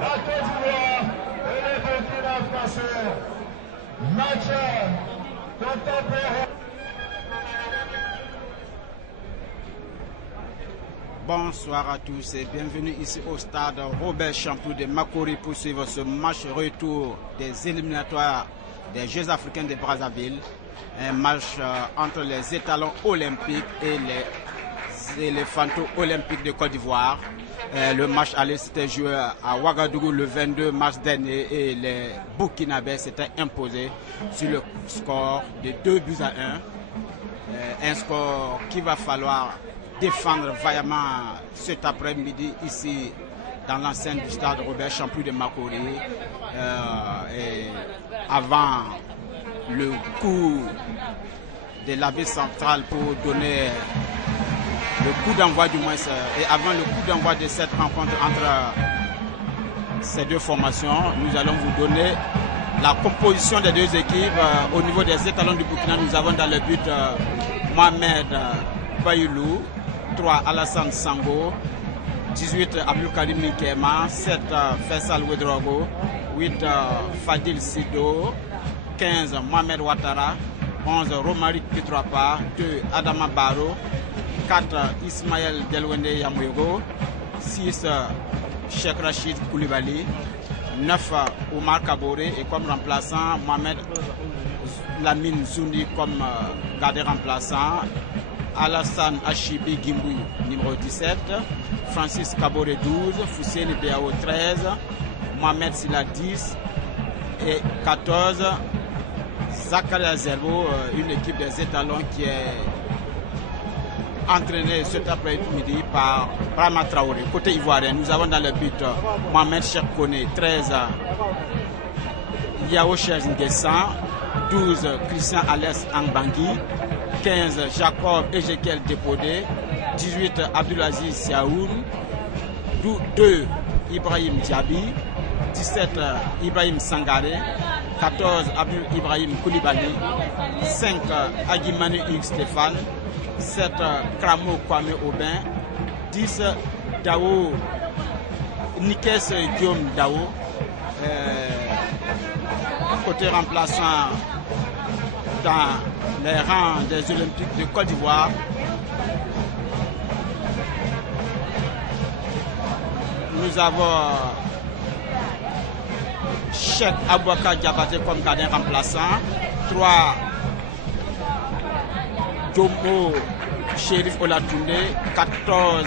la Côte d'Ivoire et le Burkina Faso. Match contemporain. Bonsoir à tous et bienvenue ici au stade Robert Champoux de Makori pour suivre ce match retour des éliminatoires des Jeux africains de Brazzaville. Un match entre les étalons olympiques et les éléphantaux olympiques de Côte d'Ivoire. Le match aller s'était joué à Ouagadougou le 22 mars dernier et les Burkinabés s'étaient imposés sur le score de 2-1. Un score qu'il va falloir défendre vaillamment cet après-midi ici dans l'enceinte du stade Robert Champoux de Makori. Et avant le coup de la ville centrale pour donner le coup d'envoi du moins et avant le coup d'envoi de cette rencontre entre ces deux formations, nous allons vous donner la composition des deux équipes. Au niveau des étalons du Burkina, nous avons dans le but Mohamed Bayoulou, 3 Alassane Sango, 18 Abdul Karim Nikema, 7 Faisal Ouedraogo, 8 Fadil Sido, 15 Mohamed Ouattara, 11 Romaric Pitroapa, 2 Adama Baro, 4 Ismaël Delwende Yamoyogo, 6 Cheikh Rachid Koulibaly, 9 Omar Kabore et comme remplaçant Mohamed Lamine Zoundi comme gardien remplaçant, Alassane Achibi Gimbou numéro 17, Francis Kabore 12, Fousseni Beao 13, Mohamed Silla 10 et 14 Zakaria Zerbo, une équipe des étalons qui est entraînée cet après-midi par Brahma Traoré. Côté ivoirien, nous avons dans le but Mohamed Cheikh Kone, 13 Yao Cherz Nguessan, 12 Christian Alès Angbangui, 15 Jacob Ezekiel Depodé, 18 Abdulaziz Siaoun, 2 Ibrahim Diaby, 17 Ibrahim Sangaré, 14 Abdul Ibrahim Koulibaly, 5 Agimanu Hugues Stéphane, 7 Kramo Kwame Aubin, 10 Dao Nikes Guillaume Dao, côté remplaçant dans les rangs des Olympiques de Côte d'Ivoire. Nous avons Cheikh Abouaka Diabaté comme gardien remplaçant, 3 Jomo Chérif Olatunde, 14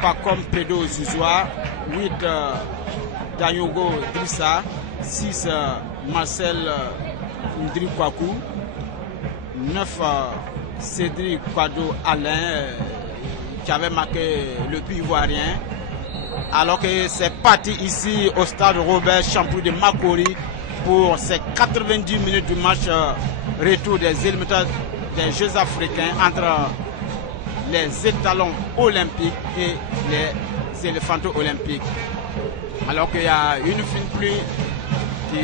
Pakom Pedo Zouzoua, 8 Danyogo Drissa, 6 Marcel Ndri Kwaku, 9 Cédric Kwado Alain qui avait marqué le but ivoirien. Alors que c'est parti ici au stade Robert Champoux de Makori pour ces 90 minutes du match retour des éliminatoires des Jeux africains entre les étalons olympiques et les éléphantaux olympiques. Alors qu'il y a une fine pluie qui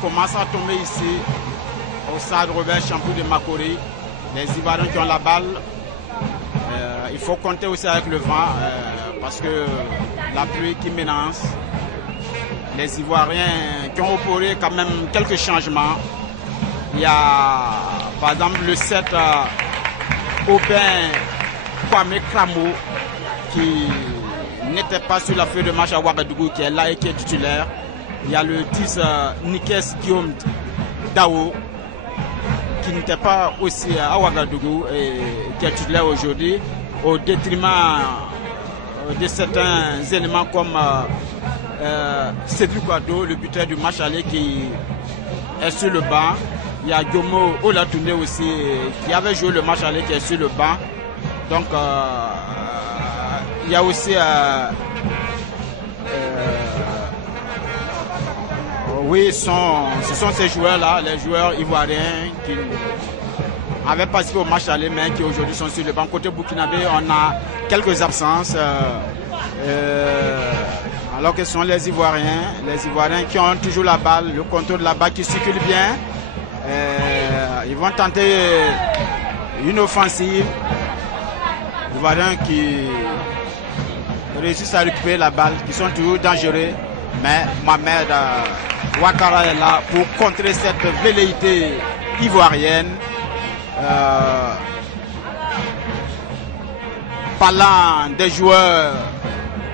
commence à tomber ici au stade Robert Champoux de Makori. Les Ivoiriens qui ont la balle, il faut compter aussi avec le vent parce que la pluie qui menace. Les Ivoiriens qui ont opéré quand même quelques changements. Il y a par exemple le 7 Aubin Kwame Kramo qui n'était pas sur la feuille de match à Ouagadougou, qui est là et qui est titulaire. Il y a le 10 Nikes Guillaume Dao qui n'était pas aussi à Ouagadougou et qui est titulaire aujourd'hui, au détriment de certains éléments comme Cédric Kwado, le buteur du match aller, qui est sur le banc. Il y a Jomo Olatunde aussi qui avait joué le match aller, qui est sur le banc. Donc il y a aussi oui, ce sont ces joueurs-là, les joueurs ivoiriens qui avaient participé au match aller, mais qui aujourd'hui sont sur le banc. Côté burkinabé, on a quelques absences. Alors que ce sont les Ivoiriens qui ont toujours la balle, le contrôle de la balle qui circule bien. Ils vont tenter une offensive. Les Ivoiriens qui réussissent à récupérer la balle, qui sont toujours dangereux. Mais Mohamed Ouattara est là pour contrer cette velléité ivoirienne. Parlant des joueurs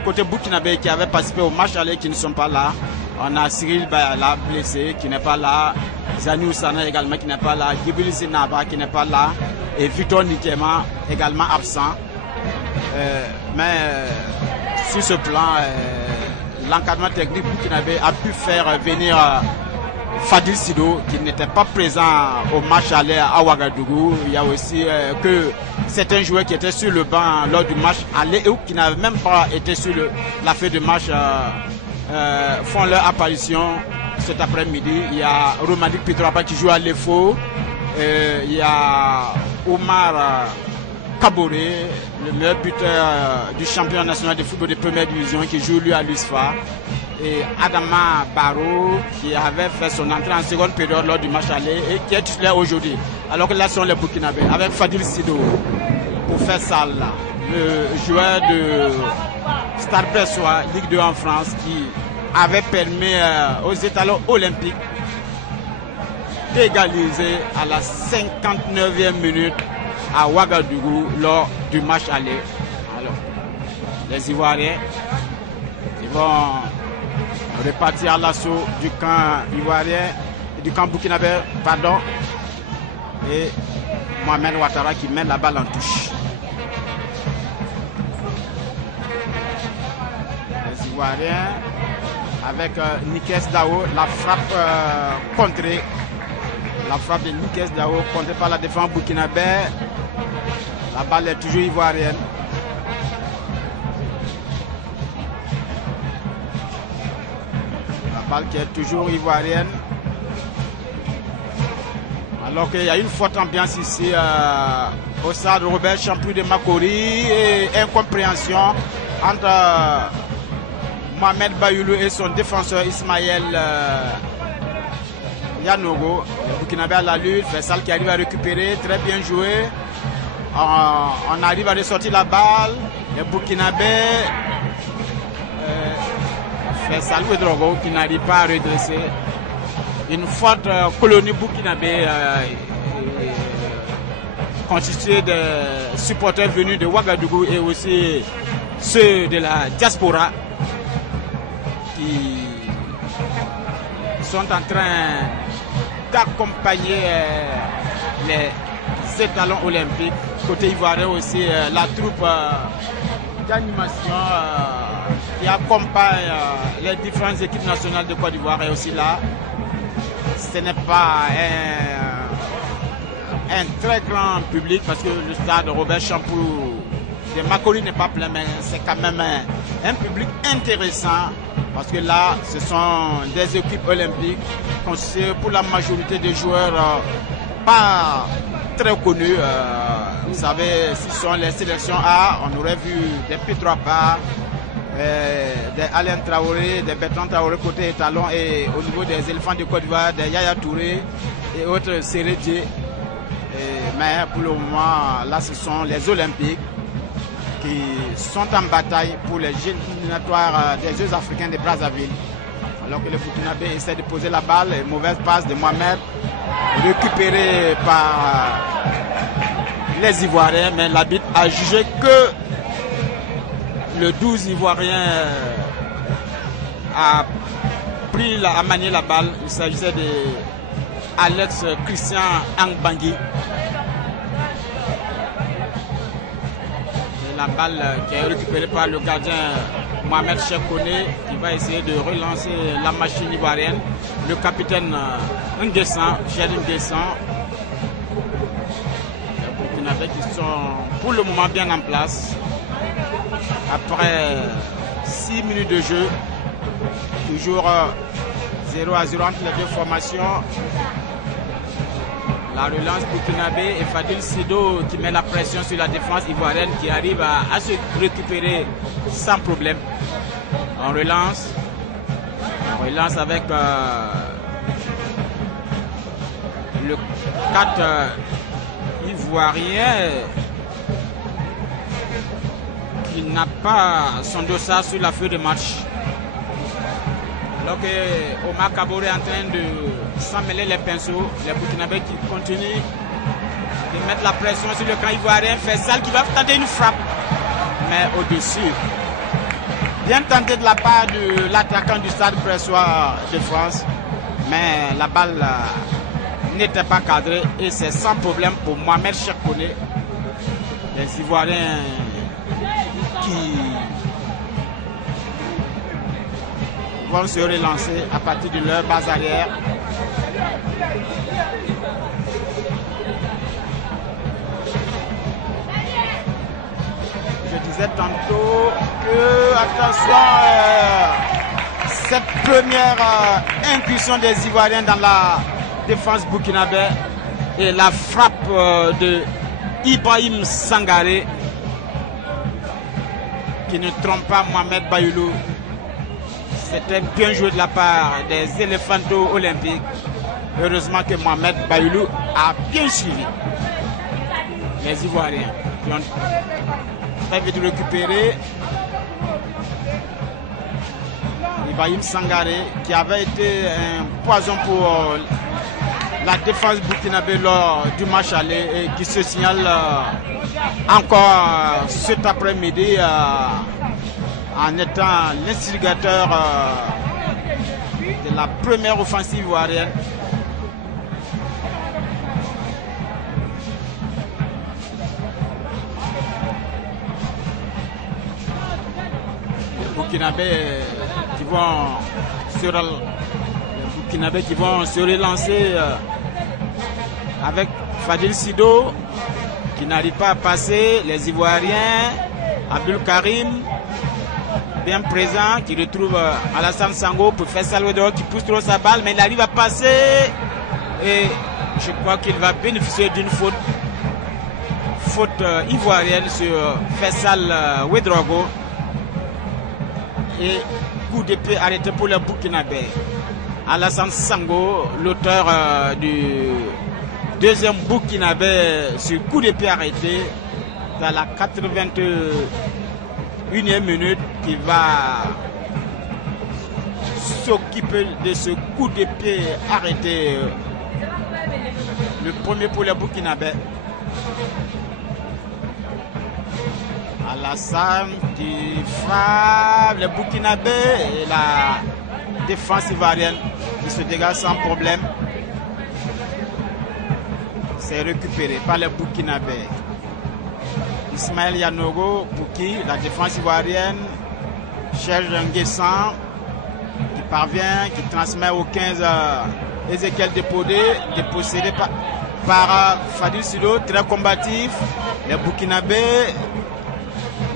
côté burkinabé qui avaient participé au match aller qui ne sont pas là. On a Cyril Bayala blessé qui n'est pas là. Zani Oussana également qui n'est pas là. Djibril Sinaba qui n'est pas là. Et Victor Nikema également absent. Mais sur ce plan, l'encadrement technique burkinabé a pu faire venir Fadil Sido qui n'était pas présent au match aller à Ouagadougou. Il y a aussi que certains joueurs qui étaient sur le banc lors du match aller ou qui n'avaient même pas été sur la feuille de match font leur apparition cet après-midi. Il y a Romanik Pitrapa qui joue à l'EFO. Il y a Omar Kaboré, le meilleur buteur du championnat national de football de première division qui joue lui à l'USFA. Et Adama Barrow qui avait fait son entrée en seconde période lors du match aller et qui est titulaire aujourd'hui. Alors que là sont les Burkinabés avec Fadil Sido pour faire ça là. Le joueur de Stade Bressois, Ligue 2 en France, qui avait permis aux étalons olympiques d'égaliser à la 59e minute à Ouagadougou lors du match aller. Alors, les Ivoiriens ils vont repartir à l'assaut du camp ivoirien, du camp burkinabé, pardon. Et Mohamed Ouattara qui mène la balle en touche. Les Ivoiriens avec Nikes Dao, la frappe contrée. La frappe de Nikes Dao contrée par la défense burkinabé. La balle est toujours ivoirienne. La balle qui est toujours ivoirienne. Alors qu'il y a une forte ambiance ici au stade Robert Champoux de Makori et incompréhension entre Mohamed Bayoulou et son défenseur Ismaël Yanogo. Le Burkinabé à la lutte, Faisal qui arrive à récupérer, très bien joué. On arrive à ressortir la balle. Le Burkinabé, Faisal Ouedraogo qui n'arrive pas à redresser. Une forte colonie burkinabé constituée de supporters venus de Ouagadougou et aussi ceux de la diaspora qui sont en train d'accompagner les étalons olympiques. Côté ivoirien aussi, la troupe d'animation qui accompagne les différentes équipes nationales de Côte d'Ivoire est aussi là. Ce n'est pas un très grand public parce que le stade Robert Champoux de Makori n'est pas plein, mais c'est quand même un public intéressant parce que là, ce sont des équipes olympiques constituées pour la majorité des joueurs pas très connus. Vous savez, ce sont les sélections A, on aurait vu des Pitrapa, des Alain Traoré, des Bertrand Traoré côté étalon et au niveau des éléphants de Côte d'Ivoire, des Yaya Touré et autres Sérédier. Mais pour le moment, là ce sont les Olympiques qui sont en bataille pour les Jeux éliminatoires des Jeux africains de Brazzaville. Alors que le Burkinabé essaie de poser la balle, et mauvaise passe de Mohamed, récupérée par les Ivoiriens, mais l'arbitre a jugé que le 12 Ivoirien a manié la balle. Il s'agissait de Alex Christian Angbangui. Et la balle qui est récupérée par le gardien Mohamed Chekone qui va essayer de relancer la machine ivoirienne. Le capitaine Nguessan, Gérard Nguessan. Les Burkinabés qui sont pour le moment bien en place. Après 6 minutes de jeu, toujours 0-0 entre les deux formations. La relance burkinabé et Fadil Sido qui met la pression sur la défense ivoirienne qui arrive à se récupérer sans problème. On relance avec le 4 ivoirien qui n'a pas son dossard sur la feuille de match. Alors que Omar Kabore est en train de s'en mêler les pinceaux. Les Burkinabés qui continuent de mettre la pression sur le camp ivoirien. Faisal qui va tenter une frappe, mais au-dessus. Bien tenté de la part de l'attaquant du Stade Bressois de France, mais la balle n'était pas cadrée et c'est sans problème pour Mohamed Chekone. Les Ivoiriens qui vont se relancer à partir de leur base arrière. Je disais tantôt que, attention, cette première incursion des Ivoiriens dans la défense burkinabé et la frappe de Ibrahim Sangaré qui ne trompe pas Mohamed Bayoulou. C'était bien joué de la part des éléphantos olympiques. Heureusement que Mohamed Bayoulou a bien suivi les Ivoiriens qui ont très vite récupéré. Ibrahim Sangaré qui avait été un poison pour la défense burkinabé lors du match aller et qui se signale encore cet après-midi en étant l'instigateur de la première offensive ivoirienne. Les Burkinabés qui vont se relancer avec Fadil Sido qui n'arrive pas à passer. Les Ivoiriens, Abdul Karim bien présent qui retrouve Alassane Sango pour faire Salvador qui pousse trop sa balle mais il arrive à passer et je crois qu'il va bénéficier d'une faute ivoirienne sur Faisal Ouedraogo et coup d'épée arrêté pour le Burkinabé. Alassane Sango, l'auteur du deuxième Burkinabé sur coup d'épée arrêté dans la 81e minute, qui va s'occuper de ce coup d'épée arrêté. Le premier pour le Burkinabé. Alassane qui frappe le Burkinabé et la défense ivoirienne qui se dégage sans problème. C'est récupéré par le Burkinabé. Ismaël Yanogo pour qui la défense ivoirienne cherche un Guessan qui parvient, qui transmet au 15 Ezekiel Depodé, dépossédé par Fadil Sido, très combatif. Les Burkinabés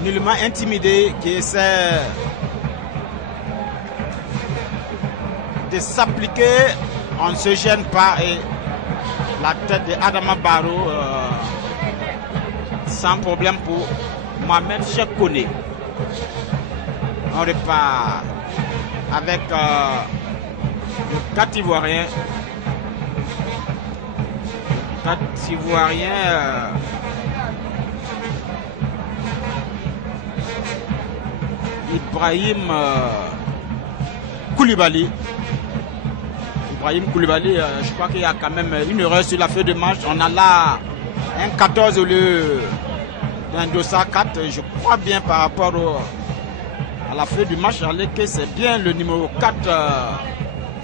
nullement intimidés qui essaie de s'appliquer, on ne se gêne pas et la tête de Adama Barrow sans problème pour Mohamed Chekone. On repart avec le 4 Ivoirien. 4 Ivoiriens. Ibrahim Koulibaly. Ibrahim Koulibaly, je crois qu'il y a quand même une erreur sur la feuille de match. On a là un 14 au lieu d'un dossard 4. Je crois bien par rapport à la feuille du match que c'est bien le numéro 4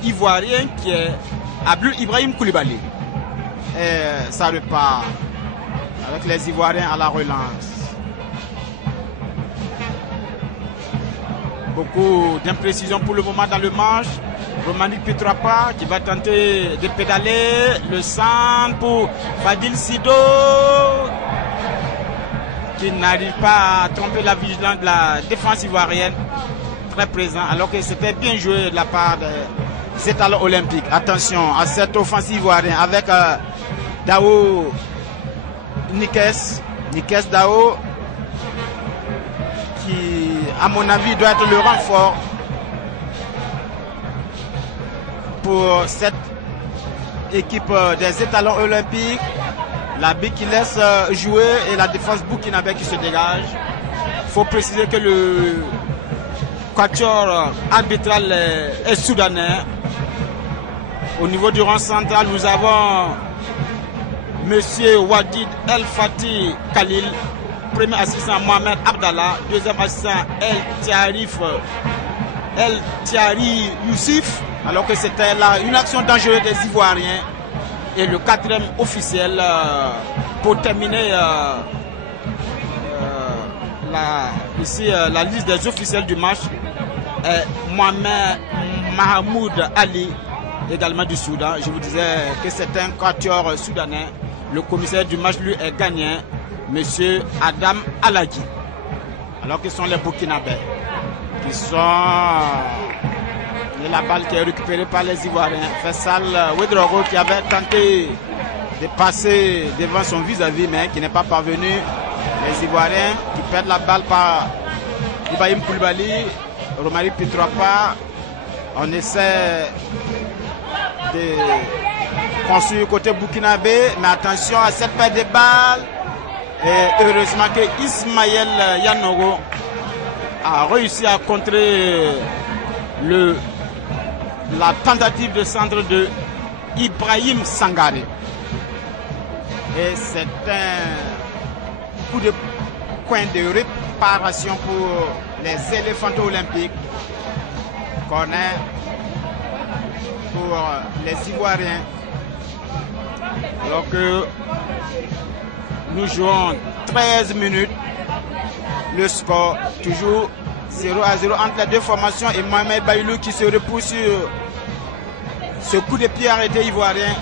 ivoirien qui est Abdul Ibrahim Koulibaly. Et ça repart avec les Ivoiriens à la relance. Beaucoup d'imprécisions pour le moment dans le match. Romanic Pietrapa qui va tenter de pédaler. Le centre pour Fadil Sido qui n'arrive pas à tromper la vigilance de la défense ivoirienne. Très présent alors que c'était bien joué de la part des étalons olympiques. Attention à cette offensive ivoirienne avec Dao Nikes Dao qui à mon avis doit être le renfort pour cette équipe des étalons olympiques. La bille qui laisse jouer et la défense burkinabé qui se dégage. faut préciser que le quatuor arbitral est soudanais. Au niveau du rang central, nous avons Monsieur Wadid El Fatih Khalil, premier assistant Mohamed Abdallah, deuxième assistant El Tiari Youssif, alors que c'était là une action dangereuse des Ivoiriens. Et le quatrième officiel pour terminer la liste des officiels du match est Mohamed Mahmoud Ali, également du Soudan. Je vous disais que c'est un quatuor soudanais. Le commissaire du match, lui, est ghanéen, Monsieur Adam Alagi. Alors que ce sont les Burkinabés qui sont... Et la balle qui est récupérée par les Ivoiriens. Faisal Ouedraogo qui avait tenté de passer devant son vis-à-vis, mais qui n'est pas parvenu. Les Ivoiriens qui perdent la balle par Ibrahim Koulibaly, Romari Pitroapa. On essaie de construire côté burkinabé, mais attention à cette perte de balle. Et heureusement que Ismaël Yanogo a réussi à contrer la tentative de centre de Ibrahim Sangaré. Et c'est un coup de coin de réparation pour les éléphants olympiques. Corner pour les Ivoiriens. Alors que nous jouons 13 minutes. Le score toujours 0-0 entre les deux formations et Mohamed Bayoulou qui se repousse sur ce coup de pied arrêté ivoirien.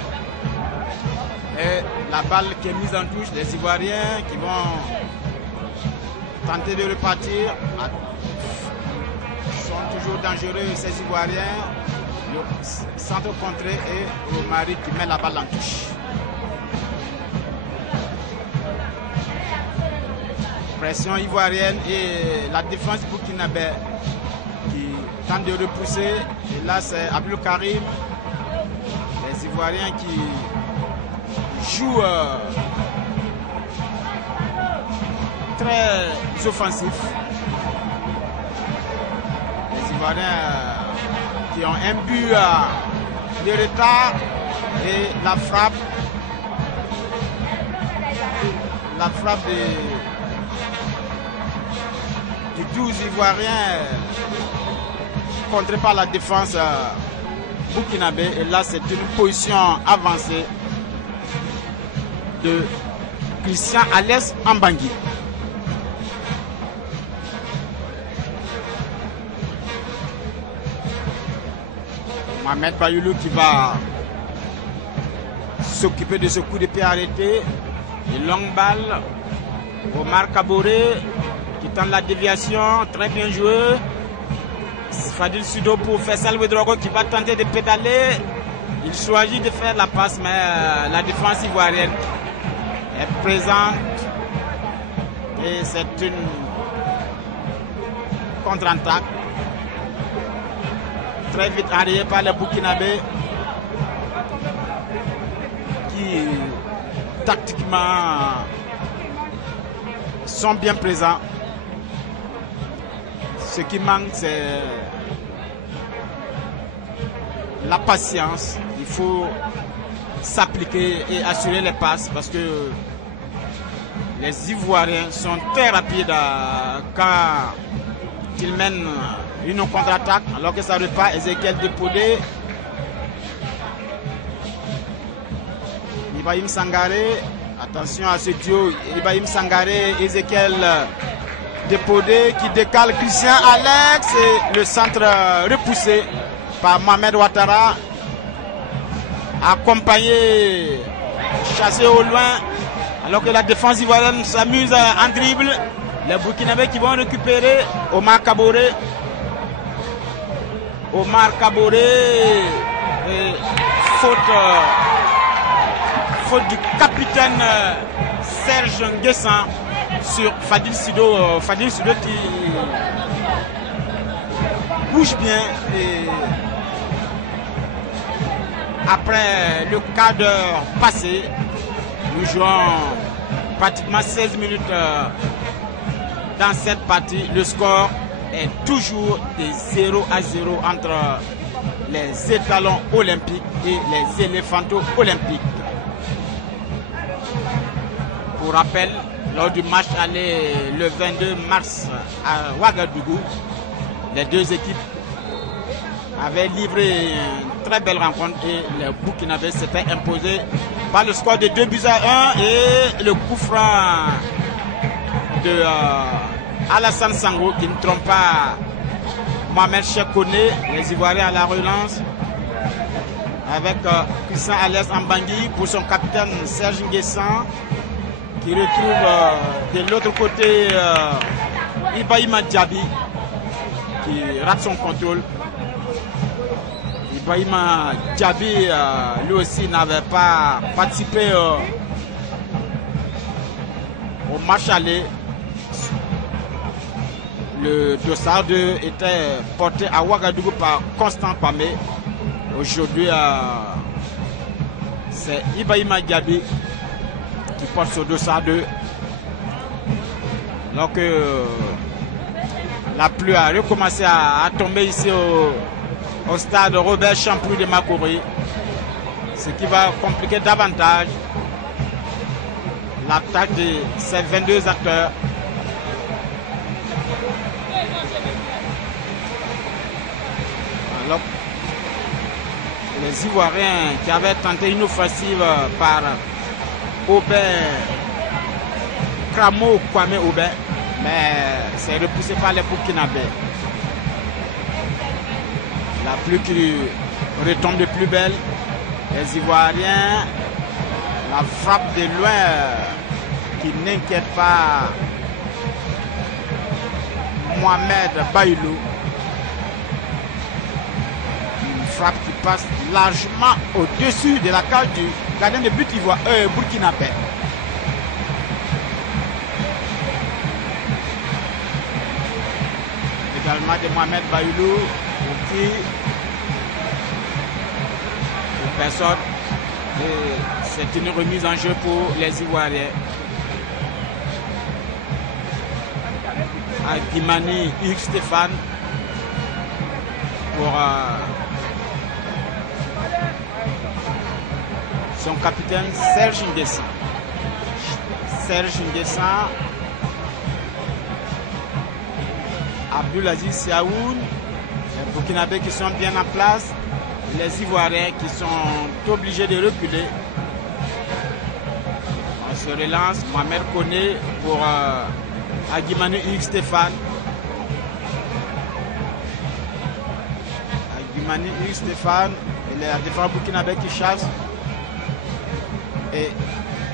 Et la balle qui est mise en touche, les Ivoiriens qui vont tenter de repartir. Ils sont toujours dangereux ces Ivoiriens. Le centre contré et Romari qui met la balle en touche. Pression ivoirienne et la défense burkinabé qui tente de repousser. Et là c'est Abdul Karim, les Ivoiriens qui jouent très offensif. Les Ivoiriens qui ont un but de retard et la frappe du 12 Ivoiriens contrée par la défense burkinabé. Et là c'est une position avancée de Christian Alès Ambangui. Mohamed Bayoulou qui va s'occuper de ce coup de pied arrêté. Une longue balle. Omar Kaboré qui tente la déviation. Très bien joué. Fadil Sudo pour Faisal Ouedraogo qui va tenter de pédaler. Il choisit de faire la passe, mais la défense ivoirienne est présente. Et c'est une contre-attaque. Très vite arrivé par les Burkinabés qui tactiquement sont bien présents. Ce qui manque, c'est la patience. Il faut s'appliquer et assurer les passes parce que les Ivoiriens sont très rapides quand ils mènent une contre-attaque, alors que ça repart. Ezekiel Depodé, Ibrahim Sangaré, attention à ce duo, Ibrahim Sangaré, Ezekiel Depodé qui décale Christian Alex et le centre repoussé par Mohamed Ouattara, accompagné, chassé au loin, alors que la défense ivoirienne s'amuse en dribble. Les Burkinabés qui vont récupérer Omar Kaboré. Et faute du capitaine Serge Nguessan sur Fadil Sido. Fadil Sido qui bouge bien et après le quart d'heure passé, nous jouons pratiquement 16 minutes dans cette partie, le score est toujours de 0-0 entre les étalons olympiques et les éléphantos olympiques. Pour rappel, lors du match aller le 22 mars à Ouagadougou, les deux équipes avaient livré une très belle rencontre et le Burkinabé s'était imposé par le score de 2-1 et le coup franc de Alassane Sango qui ne trompe pas Mohamed Chekone, les Ivoiriens à la relance avec Christian Alès Ambangui pour son capitaine Serge Nguessan qui retrouve de l'autre côté Ibrahima Diaby qui rate son contrôle. Ibrahima Diaby lui aussi n'avait pas participé au match aller. Le dossard 2 était porté à Ouagadougou par Constant Pamé. Aujourd'hui, c'est Ibrahima Diaby qui porte ce dossard 2. Donc, la pluie a recommencé à tomber ici au stade Robert Champoux de Makori. Ce qui va compliquer davantage l'attaque de ces 22 acteurs. Alors, les Ivoiriens qui avaient tenté une offensive par Aubin, Kramo Kwame Aubin, mais c'est repoussé par les Burkinabés. La pluie qui retombe de plus belle. Les Ivoiriens, la frappe de loin qui n'inquiète pas Mohamed Baïlou. Frappe qui passe largement au-dessus de la cage du gardien de but burkinabé. Également de Mohamed Baïlou qui personne. C'est une remise en jeu pour les Ivoiriens. Agimani Hugues Stéphane pour son capitaine Serge Nguessan. Serge Nguessan, Abdulaziz Siaoun, les Burkinabés qui sont bien en place, les Ivoiriens qui sont obligés de reculer. On se relance, Mohamed Koné pour Agimani Hugues Stéphane. Agimani Hugues Stéphane et les défenseurs burkinabés qui chassent. Et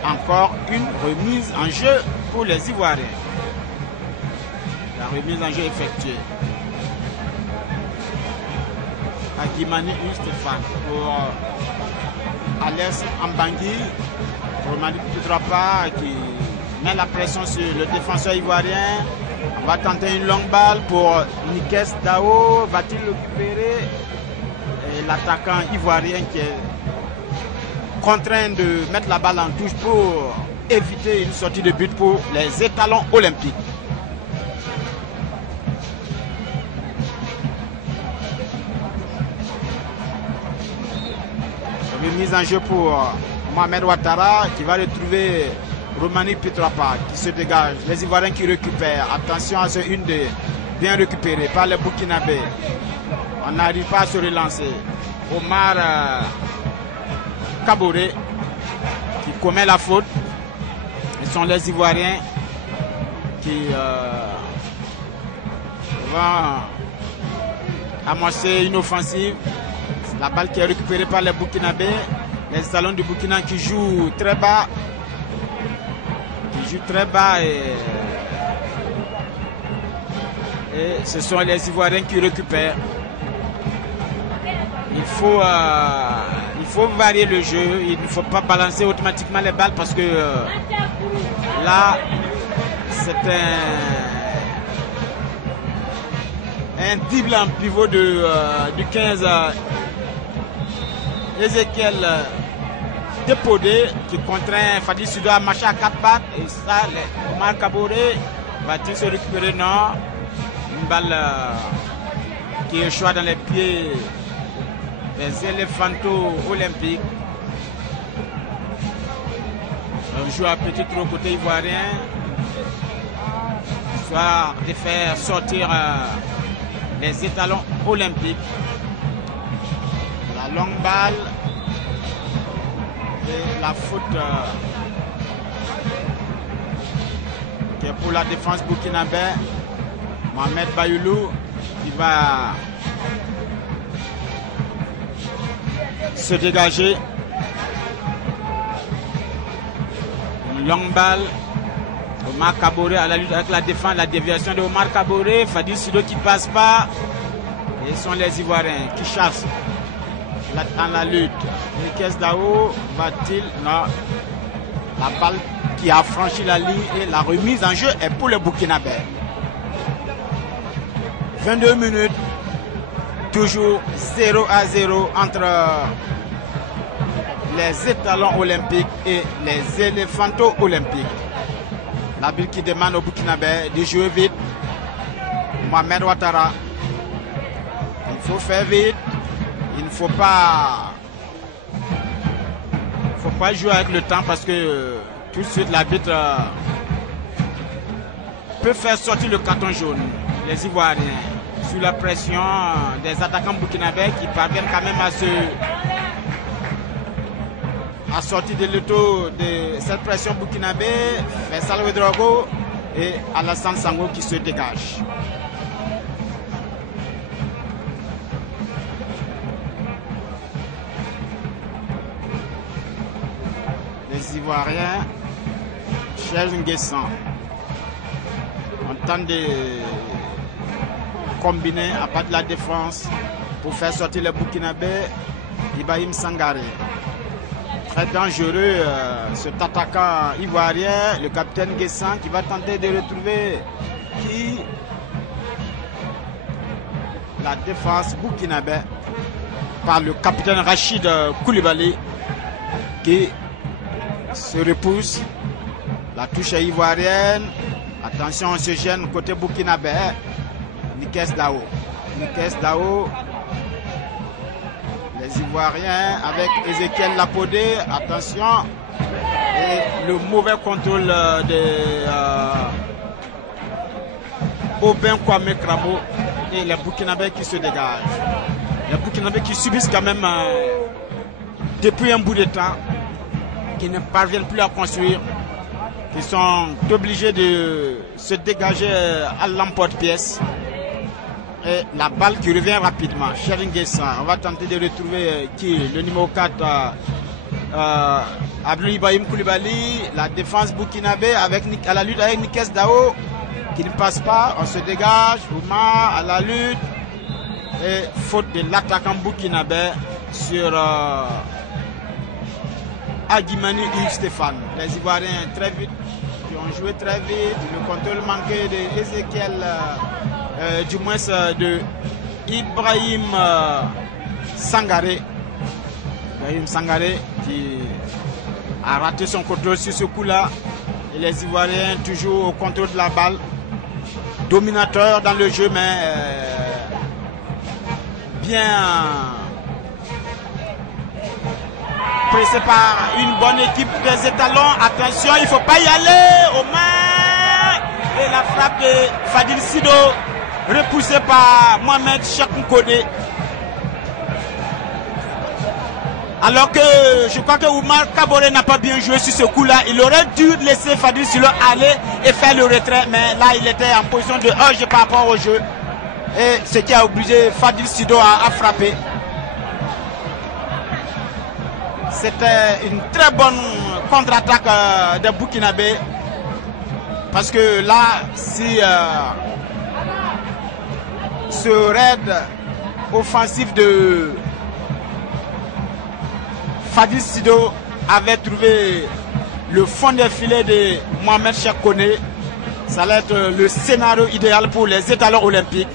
encore une remise en jeu pour les Ivoiriens. La remise en jeu effectuée. Agimani Hugues Stéphane pour Alès Ambangui. Pour Malik Poudrapa qui met la pression sur le défenseur ivoirien. On va tenter une longue balle pour Nikes Dao. Va-t-il le récupérer? Et l'attaquant ivoirien qui est contraint de mettre la balle en touche pour éviter une sortie de but pour les étalons olympiques. Remise en jeu pour Mohamed Ouattara qui va retrouver Romani Pietrapa qui se dégage. Les Ivoiriens qui récupèrent. Attention à ce 1-2 bien récupéré par les Burkinabés. On n'arrive pas à se relancer. Omar Kaboré qui commet la faute. Ce sont les Ivoiriens qui vont amorcer une offensive. La balle qui est récupérée par les Burkinabés. Les salons du Burkina qui jouent très bas. Et ce sont les Ivoiriens qui récupèrent. Il faut varier le jeu. Il ne faut pas balancer automatiquement les balles parce que là, c'est un dribble en pivot du 15 Ezekiel Depodé qui contraint Fadi Sudo à marcher à 4 pattes. Et ça, Omar Kaboré Va-t-il se récupérer? Non. Une balle qui échoue dans les pieds des éléphantos olympiques. Un joueur petit trop côté ivoirien. Soit de faire sortir les étalons olympiques. La longue balle et la faute qui est pour la défense burkinabé. Mohamed Bayoulou qui va se dégager. Une longue balle. Omar Kaboré à la lutte avec la défense, la déviation de Omar Kaboré. Fadil Sido qui passe pas. Et ce sont les Ivoiriens qui chassent dans la lutte. Nikes Dao va-t-il? Non. La balle qui a franchi la ligne et la remise en jeu est pour le Burkinabé. 22 minutes. Toujours 0-0 entre les étalons olympiques et les éléphantos olympiques. La ville qui demande au Burkinabé de jouer vite. Mohamed Ouattara. Il faut faire vite. Il ne faut pas jouer avec le temps parce que tout de suite l'arbitre peut faire sortir le carton jaune. Les Ivoiriens sous la pression des attaquants burkinabés qui parviennent quand même à sortir de l'auto de cette pression burkinabé. Faisal Ouedraogo et Alassane Sango qui se dégagent. Les Ivoiriens, Cheikh Nguessan, on tente de combiner à part de la défense pour faire sortir les Burkinabés. Ibrahim Sangaré. Très dangereux cet attaquant ivoirien, le capitaine Nguessan qui va tenter de retrouver la défense burkinabé par le capitaine Rachid Koulibaly qui se repousse. La touche est ivoirienne. Attention, on se gêne côté burkinabé. Nikes Dao. Nikes Dao. Les Ivoiriens avec Ezekiel Lapodé. Attention. Et le mauvais contrôle de Aubin Kwame Kramo. Et les Burkinabés qui se dégagent. Les Burkinabés qui subissent quand même depuis un bout de temps, qui ne parviennent plus à construire, qui sont obligés de se dégager à l'emporte-pièce. Et la balle qui revient rapidement. Cheikh Nguessan, on va tenter de retrouver le numéro 4, Abdoul Ibrahim Koulibaly. La défense burkinabé à la lutte avec Nikes Dao qui ne passe pas. On se dégage. Oumar à la lutte. Et faute de l'attaquant burkinabé sur Agimani Yves Stéphane. Les Ivoiriens très vite, qui ont joué très vite. Le contrôle manqué de Ezekiel, du moins de Ibrahim Sangaré. Ibrahim Sangaré qui a raté son contrôle sur ce coup-là. Et les Ivoiriens toujours au contrôle de la balle. Dominateur dans le jeu, mais bien pressé par une bonne équipe des étalons. Attention, il ne faut pas y aller. Omar. Et la frappe de Fadil Sido, repoussée par Mohamed Chakounkone. Alors que je crois que Omar Kaboré n'a pas bien joué sur ce coup-là. Il aurait dû laisser Fadil Sido aller et faire le retrait. Mais là, il était en position de hors-jeu par rapport au jeu. Et ce qui a obligé Fadil Sido à frapper. C'était une très bonne contre-attaque de Burkinabé. Parce que là, si ce raid offensif de Fadil Sido avait trouvé le fond des filets de Mohamed Chakounkone, ça allait être le scénario idéal pour les étalons olympiques.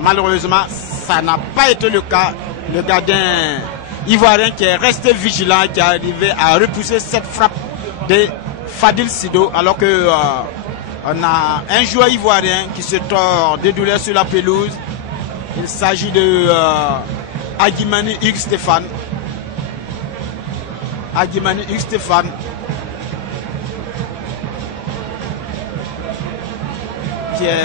Malheureusement, ça n'a pas été le cas. Le gardien ivoirien qui est resté vigilant, qui est arrivé à repousser cette frappe de Fadil Sido, alors que On a un joueur ivoirien qui se tord de douleur sur la pelouse. Il s'agit de Agimani Hugues Stéphane. Agimani Hugues Stéphane. Qui est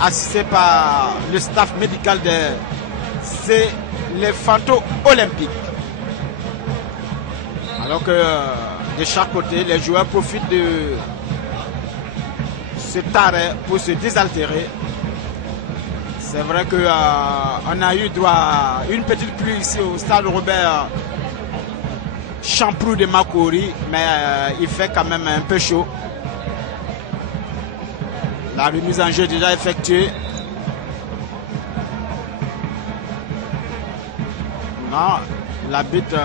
assisté par le staff médical des Éléphantaux olympiques. Alors que de chaque côté, les joueurs profitent de cet arrêt pour se désaltérer. C'est vrai qu'on a eu droit à une petite pluie ici au stade Robert Champrou de Makori, mais il fait quand même un peu chaud. La remise en jeu est déjà effectuée. Non, l'arbitre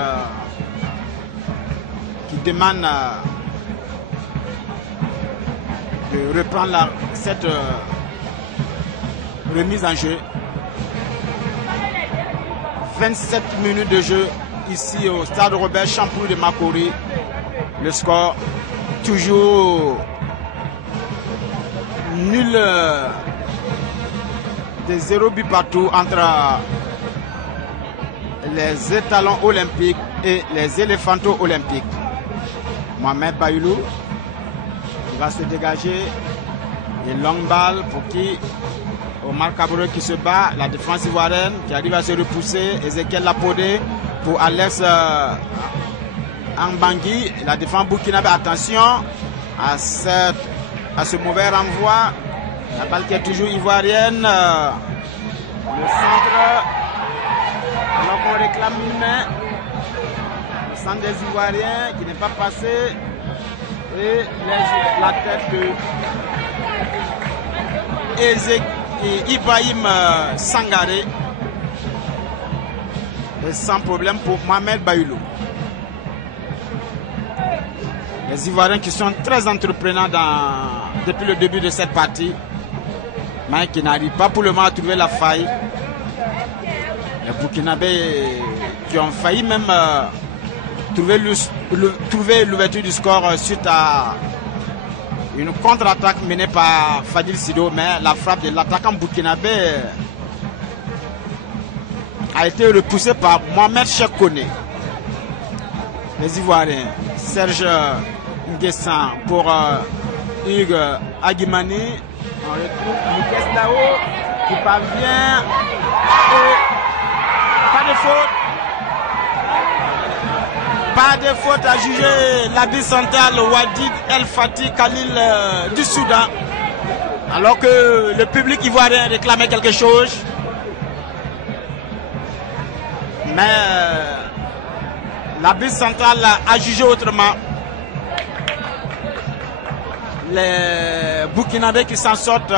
qui demande de reprendre cette remise en jeu. 27 minutes de jeu ici au stade Robert Champrou de Makori. Le score toujours nul, de 0 but partout entre les étalons olympiques et les éléphantaux olympiques. Mohamed Bayoulou va se dégager. Une longue balle pour qui? Omar Cabreux qui se bat. La défense ivoirienne qui arrive à se repousser. Ezekiel Lapodé pour Alex Ambangui. La défense burkinabé. Attention à ce mauvais renvoi. La balle qui est toujours ivoirienne. Le centre. Alors qu'on réclame une main. Le centre des Ivoiriens qui n'est pas passé. Et la tête de Ibrahim Sangaré. Et sans problème pour Mohamed Bayoulou. Les Ivoiriens qui sont très entreprenants depuis le début de cette partie, mais qui n'arrivent pas pour le moment à trouver la faille. Les Burkinabés qui ont failli même trouver l'ouverture du score suite à une contre-attaque menée par Fadil Sido, mais la frappe de l'attaquant burkinabé a été repoussée par Mohamed Chekone. Les Ivoiriens, Serge Nguessan pour Hugues Agimani. On retrouve Mikes Dao qui parvient et pas de faute. Pas de faute à juger l'arbitre central Wadid El Fatih Khalil du Soudan. Alors que le public ivoirien réclamait quelque chose. Mais l'arbitre central a jugé autrement. Les Burkinabés qui s'en sortent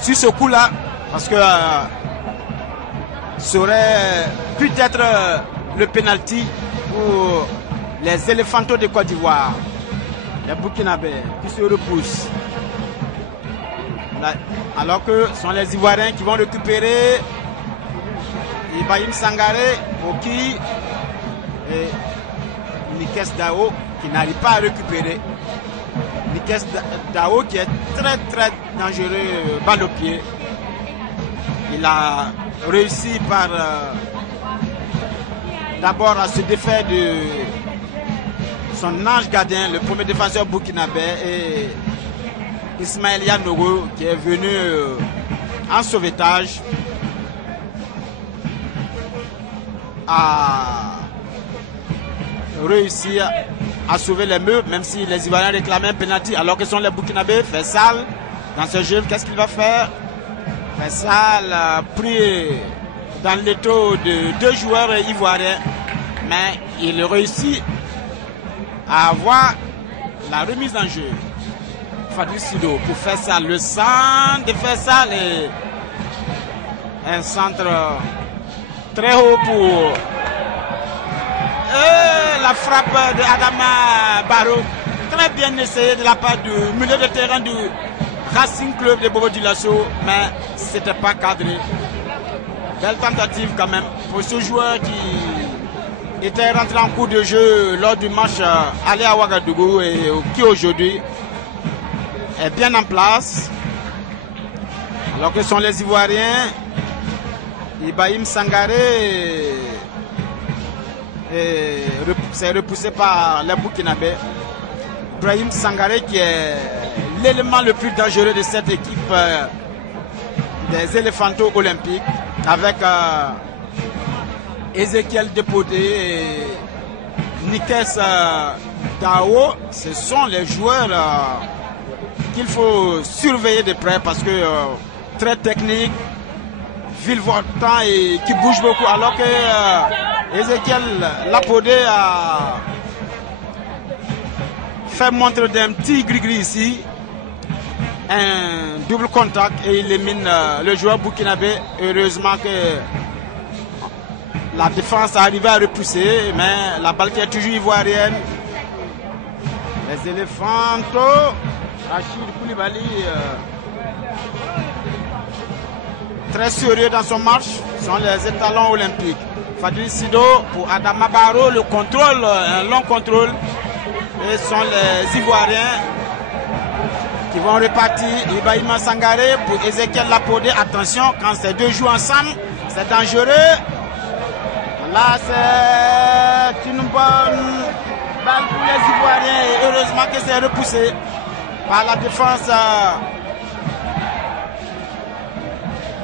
sur ce coup-là, parce que ça aurait pu être le penalty pour les éléphantaux de Côte d'Ivoire. Les Burkinabés qui se repoussent. Alors que ce sont les Ivoiriens qui vont récupérer Ibrahim Sangaré, Oki et Mikes Dao qui n'arrive pas à récupérer. Mikes Dao qui est très très dangereux balle au pied. Il a réussi par d'abord à se défaire de son ange gardien, le premier défenseur burkinabé, et Ismaël Yanogo qui est venu en sauvetage a réussi à sauver les meubles, même si les Ivoiriens réclamaient un penalty, alors que sont les Burkinabés. Faisal dans ce jeu, qu'est-ce qu'il va faire? Faisal a pris dans l'étau de deux joueurs ivoiriens, mais il réussit à avoir la remise en jeu. Fadil Sido pour faire ça, le centre de Faisal et un centre très haut pour la frappe de Adama Barrow, très bien essayé de la part du milieu de terrain du Racing Club de Bobo Dioulasso, mais c'était pas cadré. Belle tentative quand même pour ce joueur qui était rentré en cours de jeu lors du match aller à Ouagadougou et qui aujourd'hui est bien en place. Alors que sont les Ivoiriens. Ibrahim Sangaré c'est repoussé par les Burkinabés. Ibrahim Sangaré qui est l'élément le plus dangereux de cette équipe des éléphantos olympiques, avec Ezekiel Depodé et Nikes Dao. Ce sont les joueurs qu'il faut surveiller de près parce que très techniques, virevoltant et qui bouge beaucoup, alors que Ezekiel Lapodé a fait montre d'un petit gris-gris ici, un double contact et il élimine le joueur burkinabé. Heureusement que la défense a arrivé à repousser, mais la balle qui est toujours ivoirienne. Les éléphantos, Rachid Koulibaly, très sérieux dans son match, sont les étalons olympiques. Fadil Sido pour Adama Barrow, le contrôle, un long contrôle. Et ce sont les Ivoiriens qui vont repartir. Ibrahima Sangaré pour Ezekiel Lapodé. Attention, quand ces deux jouent ensemble, c'est dangereux. Là, c'est une bonne balle pour les Ivoiriens. Et heureusement que c'est repoussé par la défense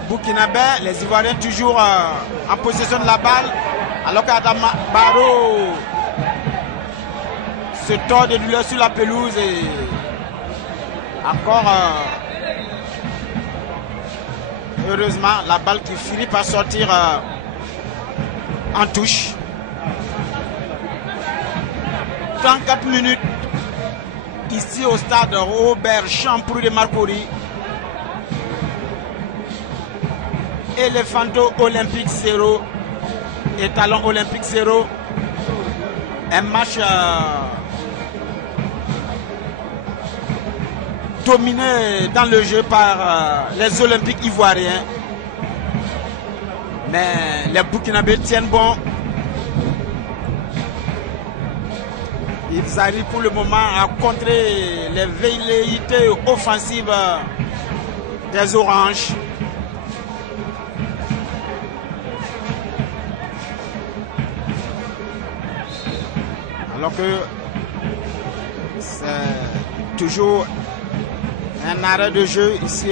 burkinabé. Les Ivoiriens toujours en possession de la balle, alors qu'Adama Barrow se tord de douleur sur la pelouse et encore heureusement la balle qui finit par sortir en touche. 34 minutes ici au stade Robert Champrou de Marcory. Éléphanto olympique 0, étalon olympique 0. Un match dominé dans le jeu par les Olympiques ivoiriens. Mais les Burkinabés tiennent bon. Ils arrivent pour le moment à contrer les velléités offensives des Oranges. Alors que c'est toujours un arrêt de jeu ici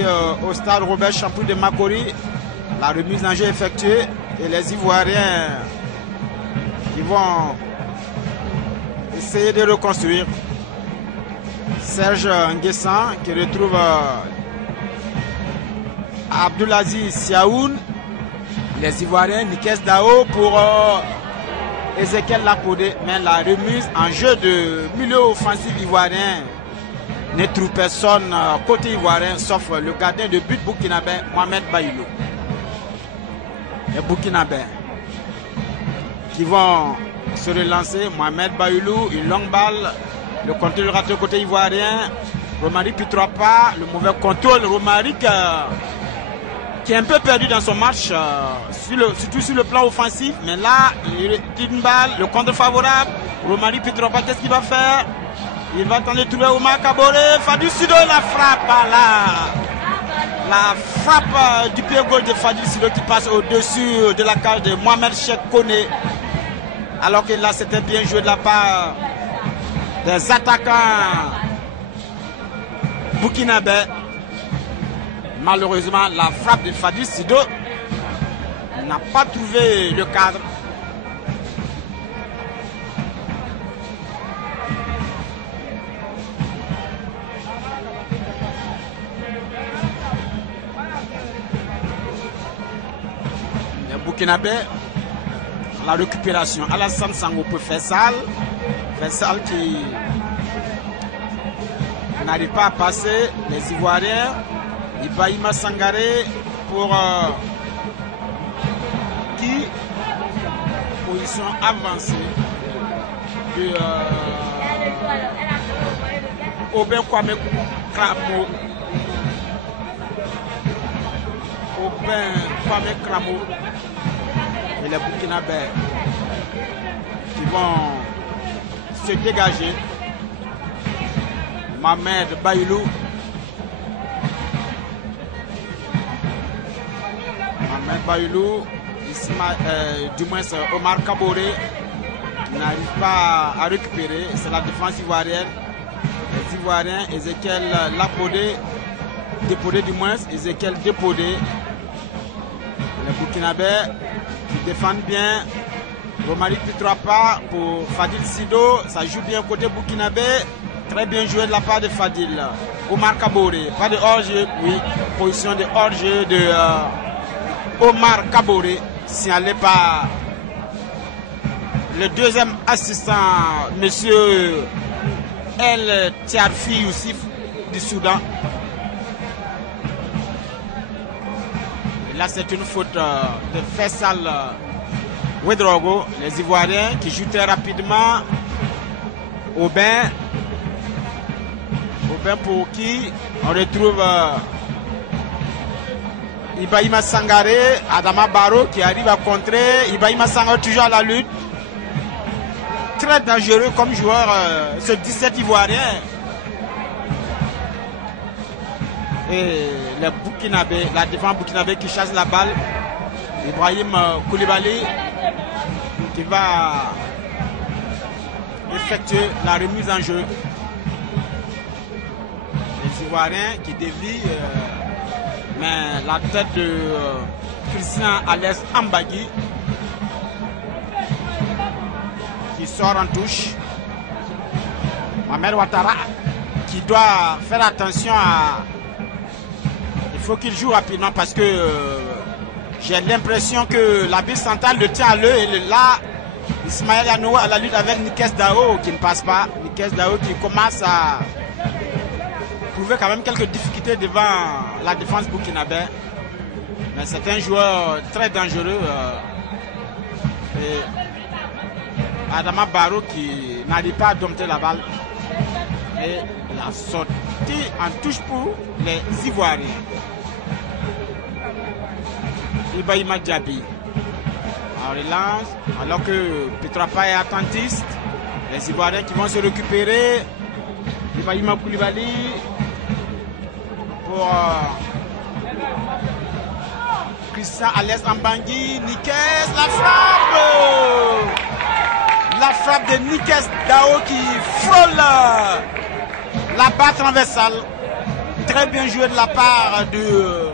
au stade Robert Champrou de Marcory. La remise en jeu effectuée et les Ivoiriens qui vont essayer de reconstruire. Serge Nguessan qui retrouve Abdoulaziz Siaoun. Les Ivoiriens, Nikes Dao pour Ezekiel Lapodé, mais la remise en jeu de milieu offensif ivoirien ne trouve personne côté ivoirien sauf le gardien de but burkinabé Mohamed Baïlou. Les Burkinabés qui vont se relancer. Mohamed Baïlou, une longue balle, le contrôle raté côté ivoirien. Romaric Pitropa, le mauvais contrôle. Romaric qui est un peu perdu dans son match, surtout sur le plan offensif. Mais là, une balle, le contre favorable. Romaric Pitropa, qu'est-ce qu'il va faire? Il va tenter de trouver Omar Kaboré. Fadil Sido, la frappe là. La frappe du pied gauche de Fadil Sido qui passe au-dessus de la cage de Mohamed Cheikh Koné. Alors que là, c'était bien joué de la part des attaquants burkinabés. Malheureusement, la frappe de Fadil Sido n'a pas trouvé le cadre. Les Burkinabés, la récupération. Alassane Sango pour Faisal qui n'arrive pas à passer. Les Ivoiriens. Ibrahima Sangaré pour qui position avancée de Aubin Kwame Kramo. Aubin Kwame Kramo et les Burkinabés qui vont se dégager. Mohamed Baïlou Mohamed Bayoulou, du moins Omar Kaboré, qui n'arrive pas à récupérer. C'est la défense ivoirienne. Les Ivoiriens, Ezekiel Dépodé du moins, Ezekiel Dépodé. Les Burkinabés qui défendent bien. Romaric Pitrapa pour Fadil Sido, ça joue bien côté burkinabé, très bien joué de la part de Fadil. Omar Kaboré, pas de hors-jeu, oui, position de hors-jeu de Omar Kaboré, signalé par le deuxième assistant, monsieur El Tiarfi Youssif du Soudan. Et là c'est une faute de Faisal Ouedraogo, les Ivoiriens qui jouent très rapidement. Aubin pour qui on retrouve Ibrahima Sangaré, Adama Barrow qui arrive à contrer. Ibrahima Sangaré toujours à la lutte. Très dangereux comme joueur, ce 17 Ivoirien. Et les Burkinabés, la défense burkinabé qui chasse la balle. Ibrahim Koulibaly qui va effectuer la remise en jeu. Les Ivoiriens qui dévient, mais la tête de Christian Alès Ambagui qui sort en touche. Mohamed Ouattara qui doit faire attention à... Il faut qu'il joue rapidement parce que j'ai l'impression que la bille centrale le tient à l'œil. Et là, Ismaël Yanoua à la lutte avec Nikes Dao qui ne passe pas. Nikes Dao qui commence à trouver quand même quelques difficultés devant la défense burkinabé. Mais c'est un joueur très dangereux. Et Adama Barrow qui n'arrive pas à dompter la balle. Et la sortie en touche pour les Ivoiriens. Ibrahima Diaby en relance, alors que Pitrapa est attentiste. Les Ivoiriens qui vont se récupérer. Ibrahima Koulibaly pour Christian Alès Ambangui. Nikes, la frappe de Nikes Dao qui frôle la barre transversale. Très bien joué de la part de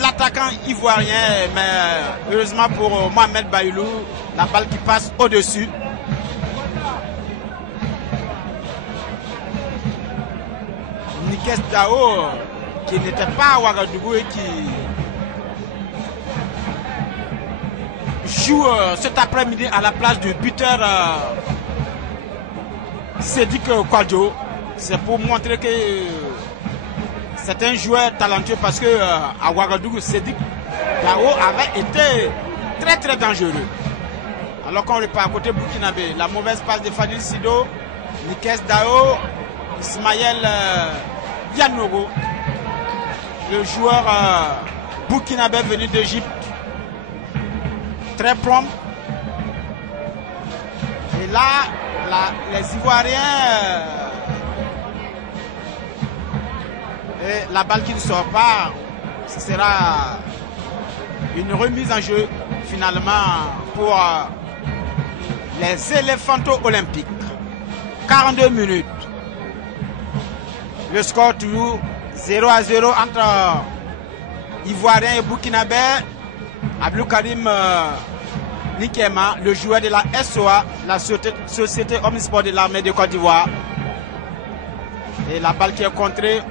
l'attaquant ivoirien, mais heureusement pour Mohamed Bayoulou, la balle qui passe au-dessus. Nikes Dao, qui n'était pas à Ouagadougou et qui joue cet après-midi à la place du buteur Sédik Kwadjo. C'est pour montrer que c'est un joueur talentueux parce que à Ouagadougou, Sédik Dao avait été très très dangereux. Alors qu'on repart à côté burkinabé, la mauvaise passe de Fadil Sido, Nikes Dao, Ismaël Yanogo, le joueur burkinabé venu d'Égypte, très prompt. Et là, les Ivoiriens, et la balle qui ne sort pas, ce sera une remise en jeu finalement pour les éléphantos olympiques. 42 minutes. Le score toujours 0-0 entre Ivoiriens et Burkinabé. Abdou Karim Nikema, le joueur de la SOA, la Société Omnisport de l'armée de Côte d'Ivoire. Et la balle qui est contrée.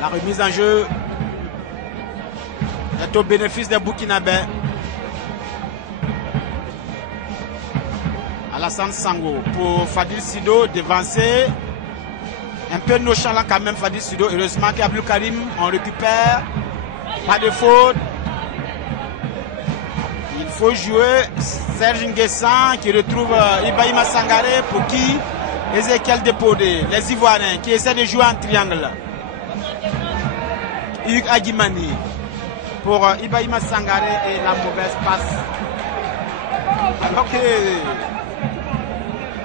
La remise en jeu est au bénéfice des Burkinabés. Alassane Sango pour Fadil Sido, dévancé. Un peu nonchalant quand même Fadil Sido. Heureusement qu'Abdou Karim, on récupère. Pas de faute. Il faut jouer Serge Nguessan qui retrouve Ibrahima Sangaré pour qui Ezekiel Dépodé. Les Ivoiriens qui essaient de jouer en triangle. Hugues Agimani pour Ibrahima Sangaré et la mauvaise passe. Alors que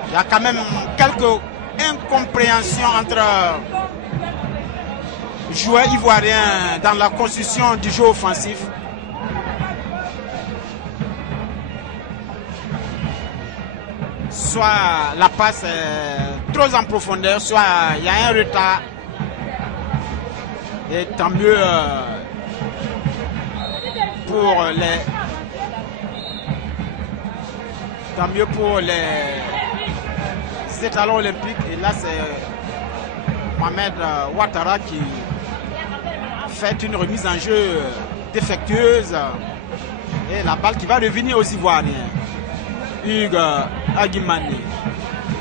il y a quand même quelques incompréhensions entre joueurs ivoiriens dans la construction du jeu offensif. Soit la passe est trop en profondeur, soit il y a un retard. Et tant mieux pour les étalons olympiques. Et là, c'est Mohamed Ouattara qui fait une remise en jeu défectueuse. Et la balle qui va revenir aux Ivoiriens. Hugues Aguimani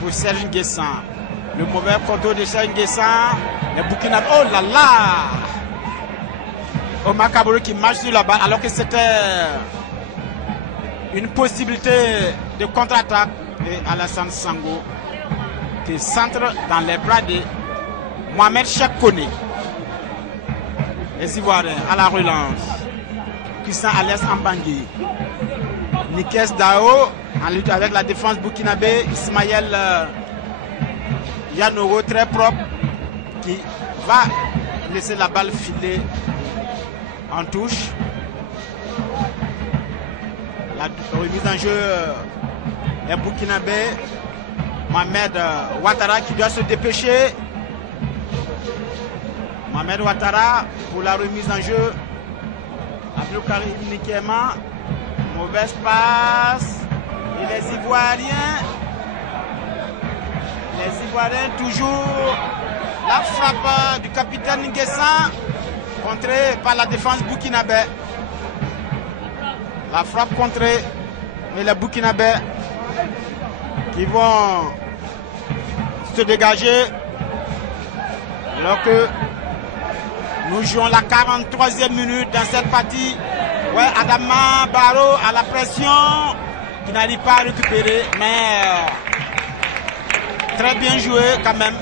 pour Serge Nguessan. Le mauvais contrôle de Serge Nguessan. Les Burkinabés. Oh là là! Omar Kabore qui marche sur la balle alors que c'était une possibilité de contre-attaque. Et Alassane Sango qui centre dans les bras de Mohamed Chakone. Les Ivoiriens à la relance. Christian Alias Ambangui. Nikes Dao en lutte avec la défense burkinabé. Ismaël Yanoro très propre qui va laisser la balle filer en touche. La remise en jeu est burkinabé. Mohamed Ouattara qui doit se dépêcher. Mohamed Ouattara pour la remise en jeu. Abdou Karim Nikema. Mauvaise passe. Et les Ivoiriens toujours. La frappe du capitaine Nguessan contrée par la défense burkinabé. La frappe contrée. Et les Burkinabés qui vont se dégager alors que nous jouons la 43e minute dans cette partie. Ouais, Adama Barrow à la pression qui n'arrive pas à récupérer, mais très bien joué quand même.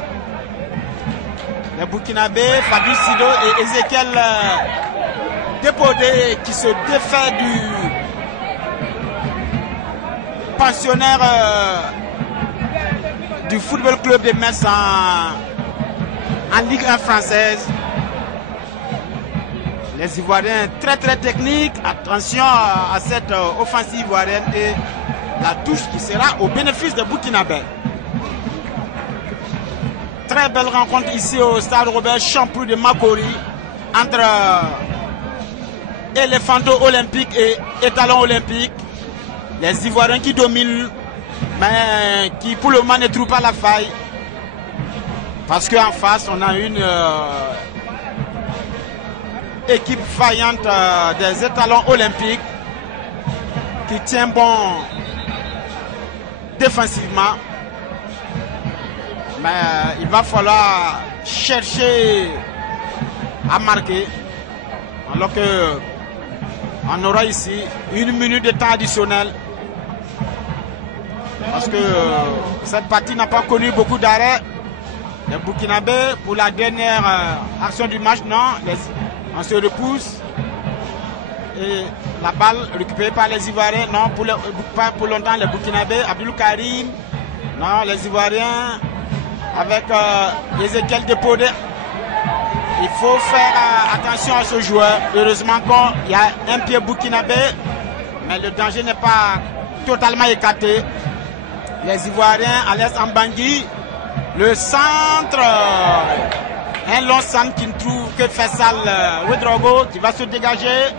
Les Burkinabés, Fabrice Sido et Ezekiel Depodé qui se défait du pensionnaire du football club de Metz en Ligue 1 française. Les Ivoiriens très techniques. Attention à cette offensive ivoirienne et la touche qui sera au bénéfice de Burkinabé. Très belle rencontre ici au stade Robert Champrou de Makori entre Éléphanto Olympique et Étalon Olympique. Les Ivoiriens qui dominent, mais qui pour le moment ne trouvent pas la faille. Parce qu'en face, on a une équipe vaillante des Étalons Olympiques qui tient bon défensivement. Mais il va falloir chercher à marquer. Alors que on aura ici 1 minute de temps additionnel. Parce que cette partie n'a pas connu beaucoup d'arrêts. Les Burkinabés, pour la dernière action du match, non. On se repousse. Et la balle récupérée par les Ivoiriens. Non, pas pour longtemps les Burkinabés. Abdou Karim. Non, les Ivoiriens. Avec Ezekiel Depodé. Il faut faire attention à ce joueur. Heureusement qu'il y a un pied burkinabé. Mais le danger n'est pas totalement écarté. Les Ivoiriens, Alias Ambangui. Le centre. Un long centre qui ne trouve que Faisal Ouedraogo qui va se dégager.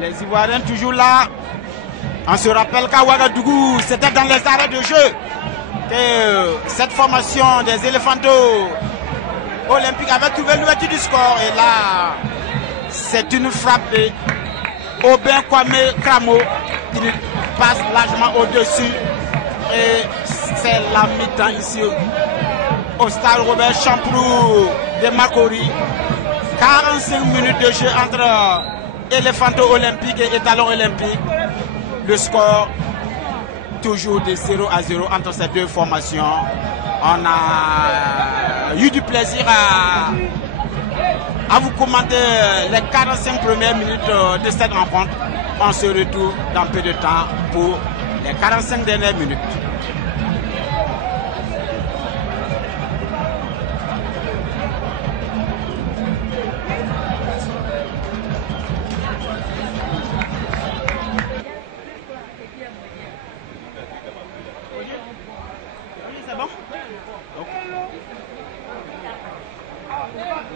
Les Ivoiriens toujours là. On se rappelle qu'à Ouagadougou, c'était dans les arrêts de jeu que cette formation des Éléphantos Olympiques avait trouvé l'ouverture du score. Et là, c'est une frappe de Aubin Kwame Kramo qui passe largement au-dessus. Et c'est la mi-temps ici au stade Robert Champrou de Makori. 45 minutes de jeu entre Éléphantos Olympiques et Étalons Olympiques. Le score toujours de 0-0 entre ces deux formations. On a eu du plaisir à vous commenter les 45 premières minutes de cette rencontre. On se retrouve dans peu de temps pour les 45 dernières minutes.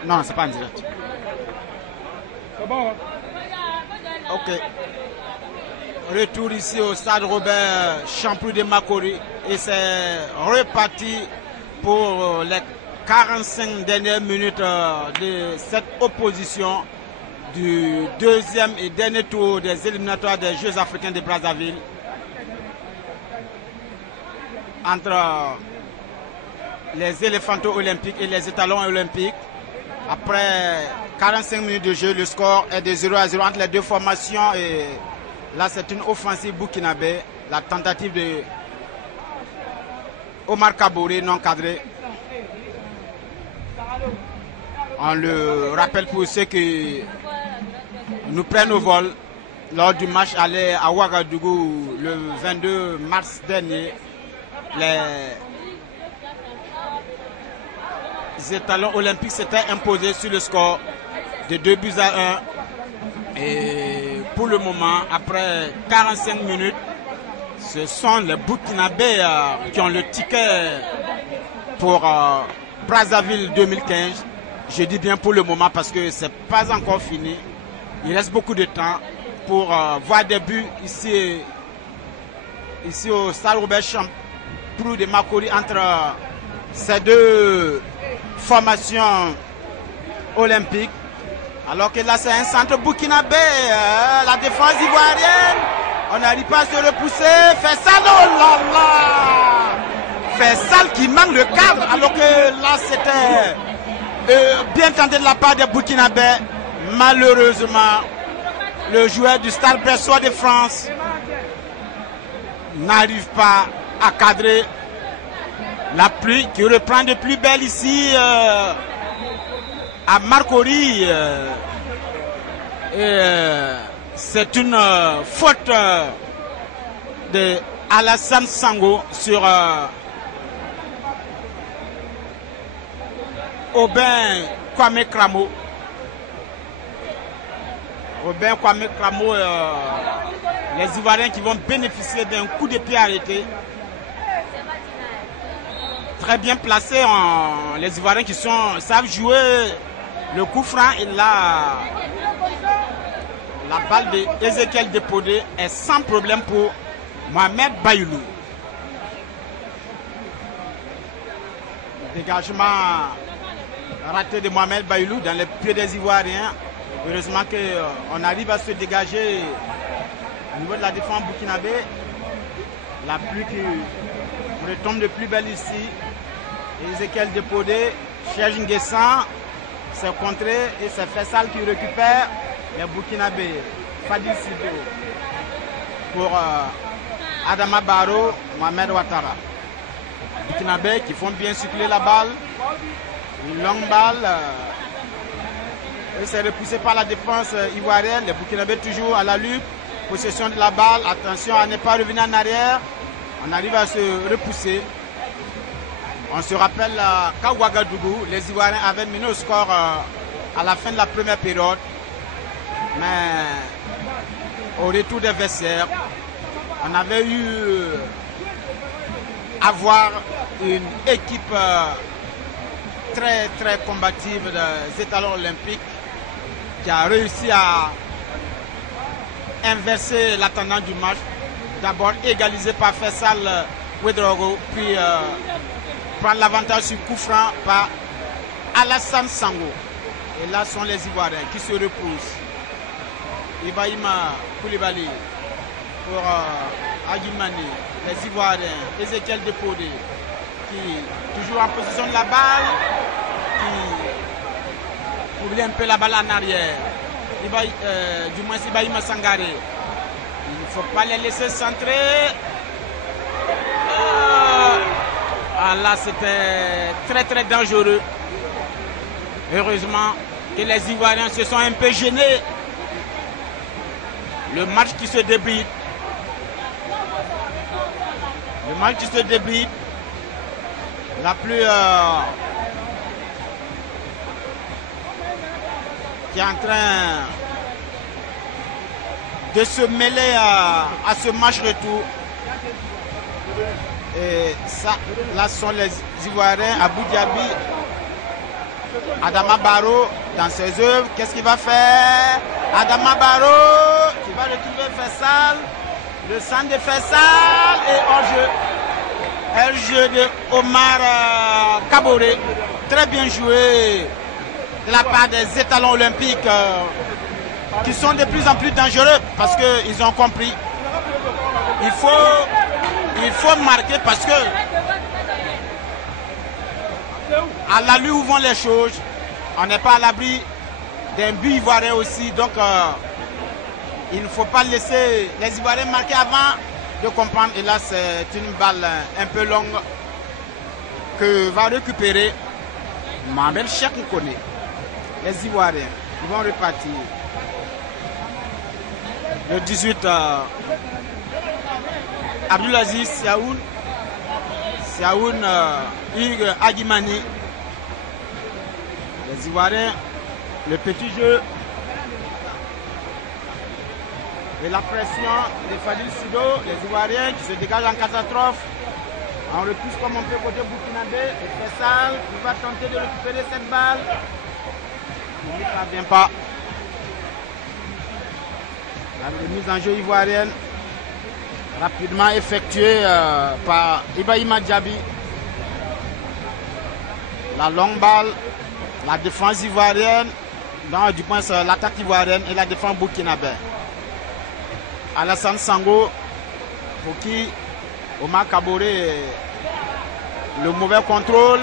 Non, c'est pas en direct. C'est bon. Ok. Retour ici au stade Robert Champrou de Makori. Et c'est reparti pour les 45 dernières minutes de cette opposition du deuxième et dernier tour des éliminatoires des Jeux africains de Brazzaville entre les éléphantos olympiques et les étalons olympiques. Après 45 minutes de jeu, le score est de 0-0 entre les deux formations et là c'est une offensive burkinabé, la tentative de Omar Kabouré non cadré. On le rappelle pour ceux qui nous prennent au vol lors du match aller à Ouagadougou le 22 mars dernier. Les étalons olympiques s'étaient imposés sur le score de 2-1. Et pour le moment, après 45 minutes, ce sont les Burkinabés qui ont le ticket pour Brazzaville 2015. Je dis bien pour le moment parce que ce n'est pas encore fini. Il reste beaucoup de temps pour voir des buts ici au stade Robert Champrou de Makori entre ces deux formations olympiques. Alors que là c'est un centre burkinabé, la défense ivoirienne, on n'arrive pas à se repousser. Faisal, oh là là, Faisal qui manque le cadre alors que là c'était bien tenté de la part des Burkinabés. Malheureusement, le joueur du Stade Brestois de France n'arrive pas à cadrer. La pluie qui reprend de plus belle ici à Makori. C'est une faute de Alassane Sango sur Aubin Kwame Kramo. Aubin Kwame Kramo, les Ivoiriens qui vont bénéficier d'un coup de pied arrêté. Très bien placé, les Ivoiriens qui savent jouer le coup franc. Et là, la balle d'Ezekiel Depodé est sans problème pour Mohamed Bayoulou. Dégagement raté de Mohamed Bayoulou dans les pieds des Ivoiriens. Heureusement qu'on arrive à se dégager au niveau de la défense burkinabé. La pluie qui retombe de plus belle ici. Ezekiel Depodé, Cheikh Nguessan, c'est contré et c'est Faisal qui récupère les Burkinabés. Fadil Sido pour Adama Barrow, Mohamed Ouattara. Burkinabés qui font bien circuler la balle. Une longue balle. Et c'est repoussé par la défense ivoirienne. Les Burkinabés toujours à la lutte. Possession de la balle. Attention à ne pas revenir en arrière. On arrive à se repousser. On se rappelle qu'à Ouagadougou, les Ivoiriens avaient mené au score à la fin de la première période. Mais au retour des vestiaires, on avait eu à voir une équipe très très combative des étalons olympiques qui a réussi à inverser la tendance du match. D'abord égalisé par Faisal Ouedraogo, puis prendre l'avantage sur coup franc par Alassane Sango. Et là sont les Ivoiriens qui se repoussent. Ibrahima Koulibaly pour Agimani, les Ivoiriens, Ezekiel Depodé qui toujours en position de la balle, qui oublie un peu la balle en arrière. Du moins Ibrahima Sangaré. Il ne faut pas les laisser centrer. Là c'était très très dangereux. Heureusement que les Ivoiriens se sont un peu gênés. Le match qui se débite. Le match qui se débite. La pluie qui est en train de se mêler à ce match retour. Et ça, là sont les Ivoiriens, Abou Diaby Adama Barrow dans ses œuvres. Qu'est-ce qu'il va faire? Adama Barrow qui va retrouver Faisal. Le centre de Faisal et hors-jeu. Hors-jeu de Omar Kaboré. Très bien joué de la part des étalons olympiques qui sont de plus en plus dangereux parce qu'ils ont compris. Il faut marquer parce que à l'allure où vont les choses, on n'est pas à l'abri d'un but ivoirien aussi. Donc il ne faut pas laisser les Ivoiriens marquer avant de comprendre. Et là c'est une balle un peu longue que va récupérer Mohamed Cheikh Nkone. Les Ivoiriens ils vont repartir. Le 18 Abdulaziz Siaoun Hugues Agimani. Les Ivoiriens, le petit jeu et la pression de Fadil Sido, les Ivoiriens qui se dégagent en catastrophe. On repousse comme on peut côté burkinabé. Et Faisal qui va tenter de récupérer cette balle. Il ne parvient pas. La remise en jeu ivoirienne rapidement effectuée par Ibrahima Diaby. La longue balle, la défense ivoirienne, non, du moins l'attaque ivoirienne et la défense burkinabé. Alassane Sango, pour qui Omar Kaboré, le mauvais contrôle.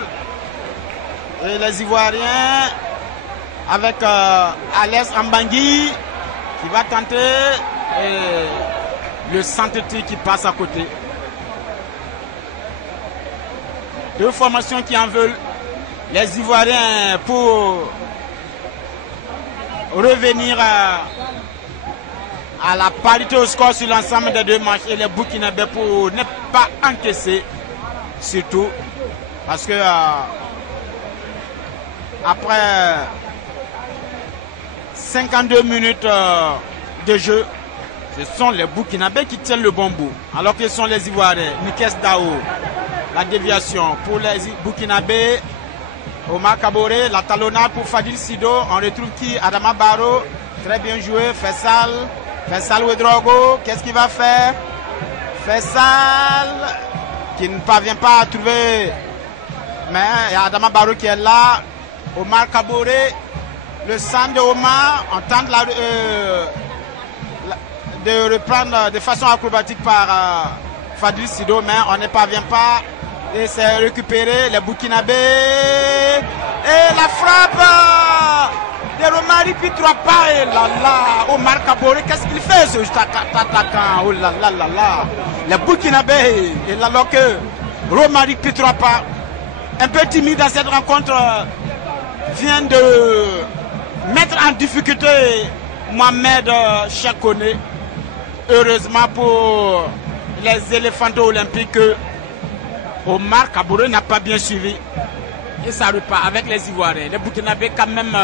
Et les Ivoiriens avec Alès Ambangui qui va tenter et le centre-tir qui passe à côté. Deux formations qui en veulent. Les Ivoiriens pour revenir à la parité au score sur l'ensemble des deux matchs et les Burkinabés pour ne pas encaisser, surtout parce que après 52 minutes de jeu, ce sont les Burkinabés qui tiennent le bon bout, alors que ce sont les Ivoiriens. Nikes Dao, la déviation pour les Burkinabés. Omar Kaboré, la talonnade pour Fadil Sido. On retrouve qui? Adama Barrow, très bien joué. Faisal Ouedraogo, qu'est-ce qu'il va faire? Faisal qui ne parvient pas à trouver, mais il y a Adama Barrow qui est là. Omar Kaboré, le centre de Omar, on tente de reprendre de façon acrobatique par Fadil Sido, mais on ne parvient pas. Et c'est récupéré, les Burkinabés. Et la frappe de Romari Pitropa. Et là là, Omar Kaboré, qu'est-ce qu'il fait ce attaquant? Oh là là là là. Les Burkinabés. Et là, alors que Romari Pitropa, un peu timide dans cette rencontre, vient de mettre en difficulté Mohamed Cheikh Nkone. Heureusement pour les éléphantos olympiques, Omar Kaboré n'a pas bien suivi. Et ça repart avec les Ivoiriens. Les Burkinabés quand même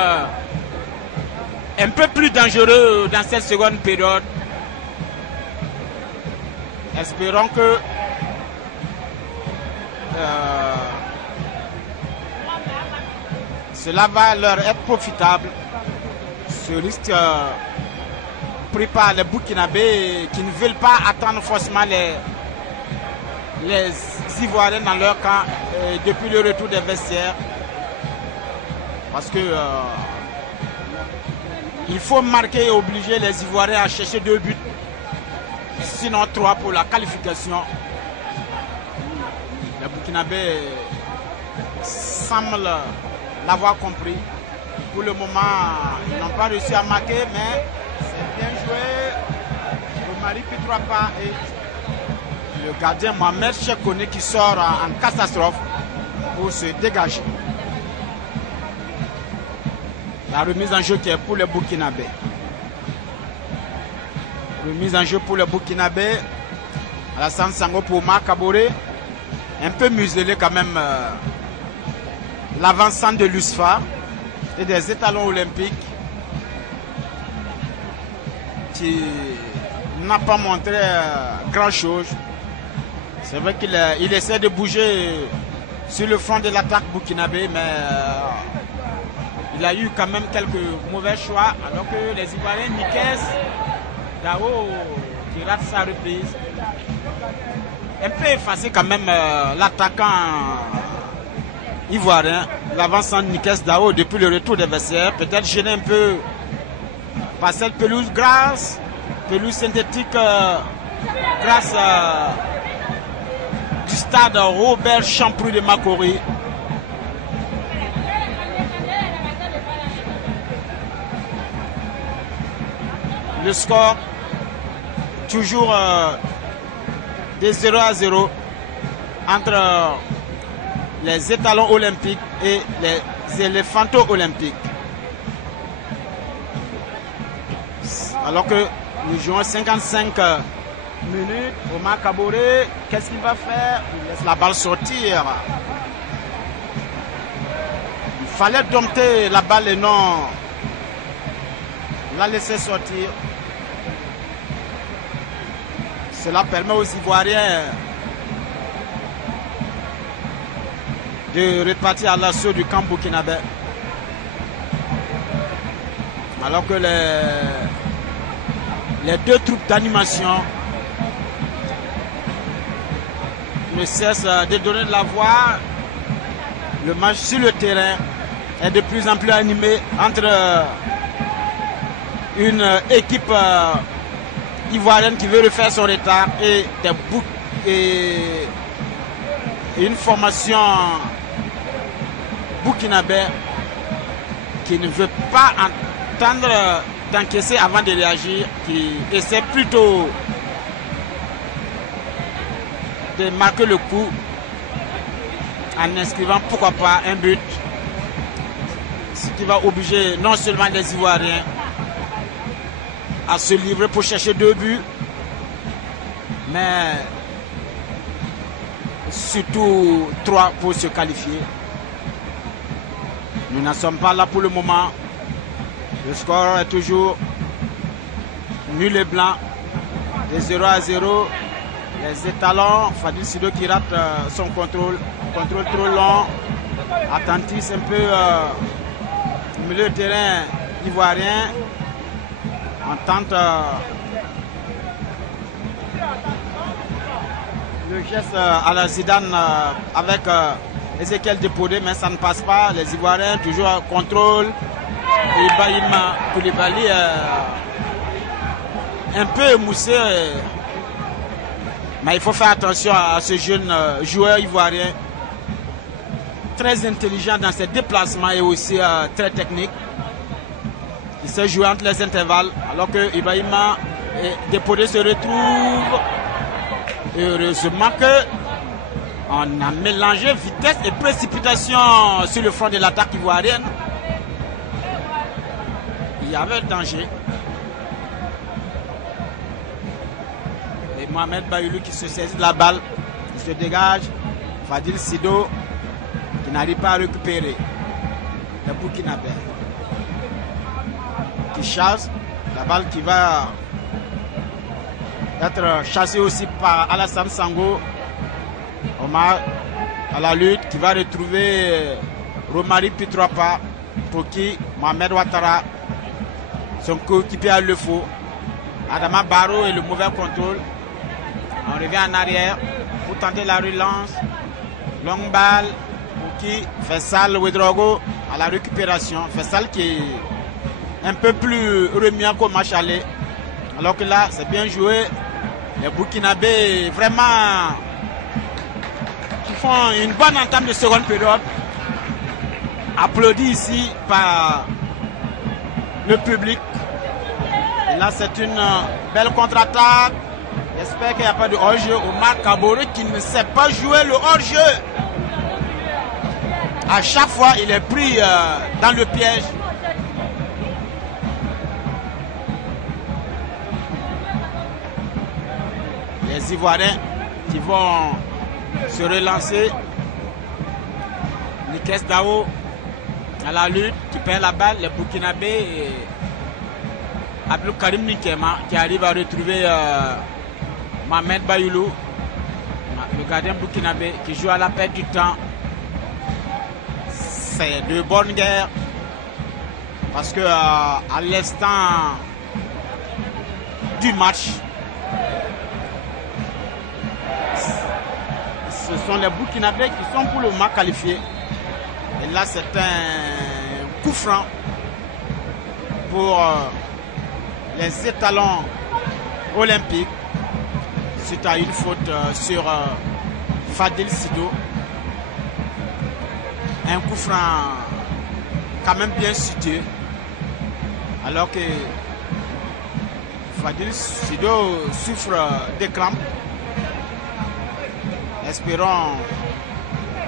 un peu plus dangereux dans cette seconde période. Espérons que cela va leur être profitable. Ce risque pris par les Burkinabés qui ne veulent pas attendre forcément les Ivoiriens dans leur camp depuis le retour des vestiaires. Parce que il faut marquer et obliger les Ivoiriens à chercher 2 buts, sinon 3 pour la qualification. Les Burkinabés semblent l'avoir compris. Pour le moment, ils n'ont pas réussi à marquer, mais c'est bien joué. Romari Pitropa et le gardien Mohamed Cheikh Nkone qui sort en catastrophe pour se dégager. La remise en jeu qui est pour les Burkinabés. Remise en jeu pour les Burkinabés. Alassane Sango pour Omar Kaboré. Un peu muselé quand même l'avancement de l'USFA et des étalons olympiques qui n'a pas montré grand chose. C'est vrai qu'il essaie de bouger sur le front de l'attaque burkinabé, mais il a eu quand même quelques mauvais choix, alors que les Ivoiriens, Nikes Dao, qui rate sa reprise, un peu effacé quand même l'attaquant ivoirien, l'avançant Nikes Dao depuis le retour des vestiaires, peut-être gêné un peu par cette pelouse grasse, pelouse synthétique grâce du stade Robert Champrou de Makori. Le score toujours de 0-0 entre les étalons olympiques et les éléphantos olympiques. Alors que nous jouons 55 minutes, Omar Kaboré, qu'est-ce qu'il va faire? Il laisse la balle sortir. Il fallait dompter la balle et non la laisser sortir. Cela permet aux Ivoiriens de repartir à l'assaut du camp burkinabé. Alors que les deux troupes d'animation ne cessent de donner de la voix. Le match sur le terrain est de plus en plus animé entre une équipe ivoirienne qui veut refaire son retard et une formation burkinabé qui ne veut pas entendre d'encaisser avant de réagir, qui essaie plutôt de marquer le coup en inscrivant pourquoi pas un but, ce qui va obliger non seulement les Ivoiriens à se livrer pour chercher 2 buts, mais surtout 3 pour se qualifier. Nous n'en sommes pas là pour le moment. Le score est toujours nul et blanc, de 0-0. Les étalons, Fadil Sido qui rate son contrôle trop long. Attentis un peu au milieu de terrain ivoirien. On tente le geste à la Zidane avec Ezekiel Depodé, mais ça ne passe pas. Les Ivoiriens toujours contrôle. Ibrahima Koulibaly un peu émoussé, mais il faut faire attention à ce jeune joueur ivoirien, très intelligent dans ses déplacements et aussi très technique. Il sait jouer entre les intervalles, alors que Ibrahima Depodé se retrouve. Heureusement qu'on a mélangé vitesse et précipitation sur le front de l'attaque ivoirienne. Il y avait danger. Et Mohamed Bayoulou qui se saisit de la balle, il se dégage. Fadil Sido qui n'arrive pas à récupérer. Le Burkinabé qui chasse. La balle qui va être chassée aussi par Alassane Sango. Omar à la lutte qui va retrouver Romari Pitroapa pour qui Mohamed Ouattara, son coéquipier à le faux. Adama Barrow et le mauvais contrôle. On revient en arrière pour tenter la relance. Longue balle pour qui Fessal Ouedraogo à la récupération. Fessal qui est un peu plus remis qu'au match aller. Alors que là, c'est bien joué. Les Burkinabés vraiment qui font une bonne entame de seconde période. Applaudi ici par le public. Et là, c'est une belle contre-attaque. J'espère qu'il n'y a pas de hors-jeu. Omar Kaboré qui ne sait pas jouer le hors-jeu. À chaque fois, il est pris dans le piège. Les Ivoiriens qui vont se relancer. Nikes Dao à la lutte, qui perd la balle. Les Burkinabés, Abdou Karim Nikema qui arrive à retrouver Mohamed Bayoulou, le gardien burkinabé qui joue à la perte du temps. C'est de bonne guerre. Parce que à l'instant du match, ce sont les Burkinabés qui sont pour le moment qualifiés. Et là, c'est un coup franc pour les étalons olympiques suite à une faute sur Fadil Sido. Un coup franc quand même bien situé, alors que Fadil Sido souffre des crampes. Espérons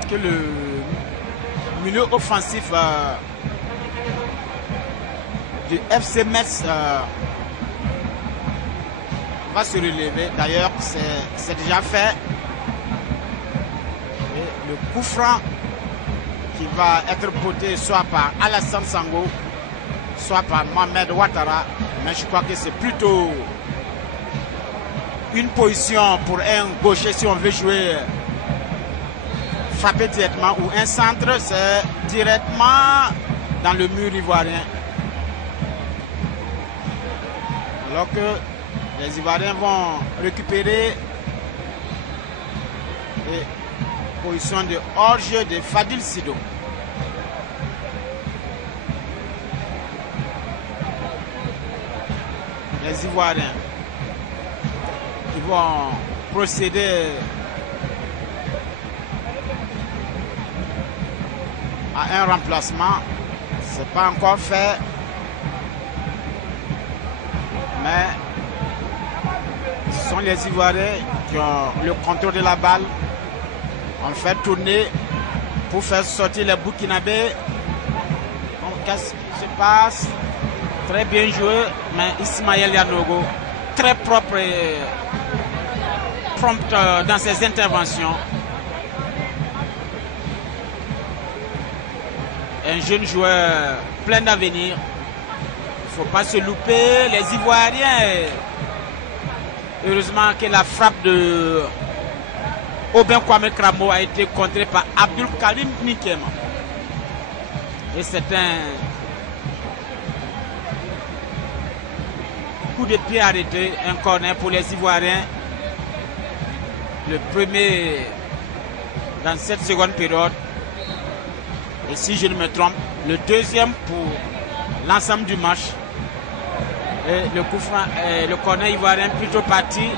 que le milieu offensif du FC Metz va se relever. D'ailleurs, c'est déjà fait. Et le coup franc qui va être porté soit par Alassane Sango, soit par Mohamed Ouattara. Mais je crois que c'est plutôt une position pour un gaucher si on veut jouer frapper directement, ou un centre, c'est directement dans le mur ivoirien. Alors que les Ivoiriens vont récupérer les positions de hors-jeu de Fadil Sido. Les Ivoiriens qui vont procéder à un remplacement. C'est pas encore fait, mais ce sont les Ivoiriens qui ont le contrôle de la balle. On fait tourner pour faire sortir les Burkinabés. Qu'est-ce qui se passe? Très bien joué, mais Ismaël Yanogo, très propre et prompt dans ses interventions. Un jeune joueur plein d'avenir. Il ne faut pas se louper. Les Ivoiriens, heureusement que la frappe de Aubin Kwame Kramo a été contrée par Abdul Karim Nikem. Et c'est un coup de pied arrêté, un corner pour les Ivoiriens. Le premier dans cette seconde période. Et si je ne me trompe, le deuxième pour l'ensemble du match. Et le coup franc, le corner ivoirien plutôt parti.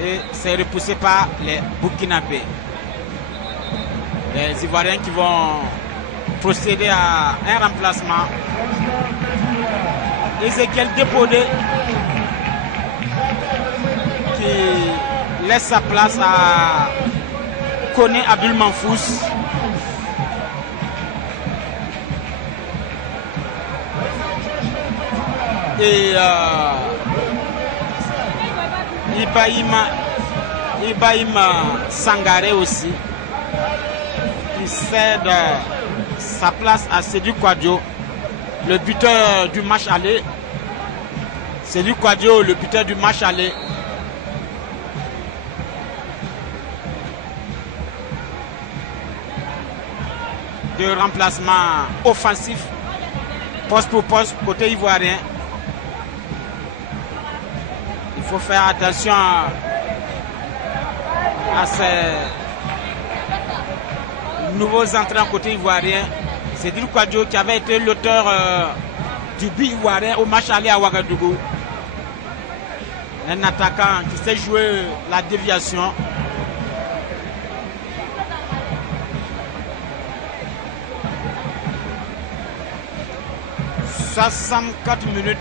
Et c'est repoussé par les Burkinabés. Les Ivoiriens qui vont procéder à un remplacement. Ezekiel Depodé qui laisse sa place à Koné Abdul Manfous. Et Ibrahima Sangaré aussi, qui cède sa place à Sédou Kouadio, le buteur du match aller. Sédou Kouadio, le buteur du match aller. De remplacement offensif, poste pour poste, côté ivoirien. Il faut faire attention à ces nouveaux entrants côté ivoirien. C'est Sédou Kouadio qui avait été l'auteur du but ivoirien au match aller à Ouagadougou. Un attaquant qui sait jouer la déviation. « 64 minutes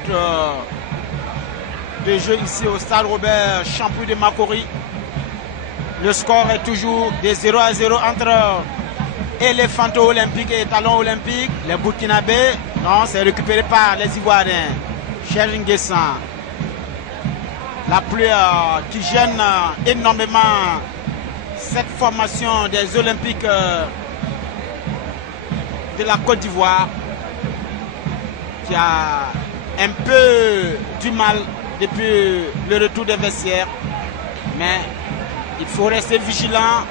de jeu ici au stade Robert Champoux de Makori. Le score est toujours de 0-0 entre Éléphanto Olympique et Talon Olympique. Les Burkinabés, non, c'est récupéré par les Ivoiriens. Cher Nguessan. La pluie qui gêne énormément cette formation des Olympiques de la Côte d'Ivoire, qui a un peu du mal depuis le retour des vestiaires. Mais il faut rester vigilant,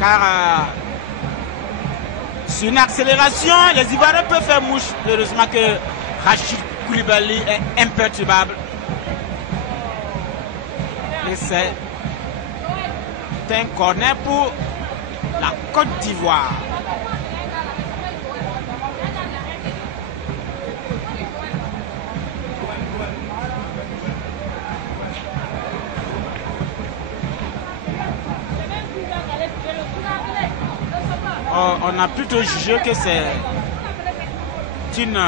car Sur une accélération, les Ivoiriens peuvent faire mouche. Heureusement que Rachid Koulibaly est imperturbable. Et c'est un corner pour la Côte d'Ivoire. On a plutôt jugé que c'est une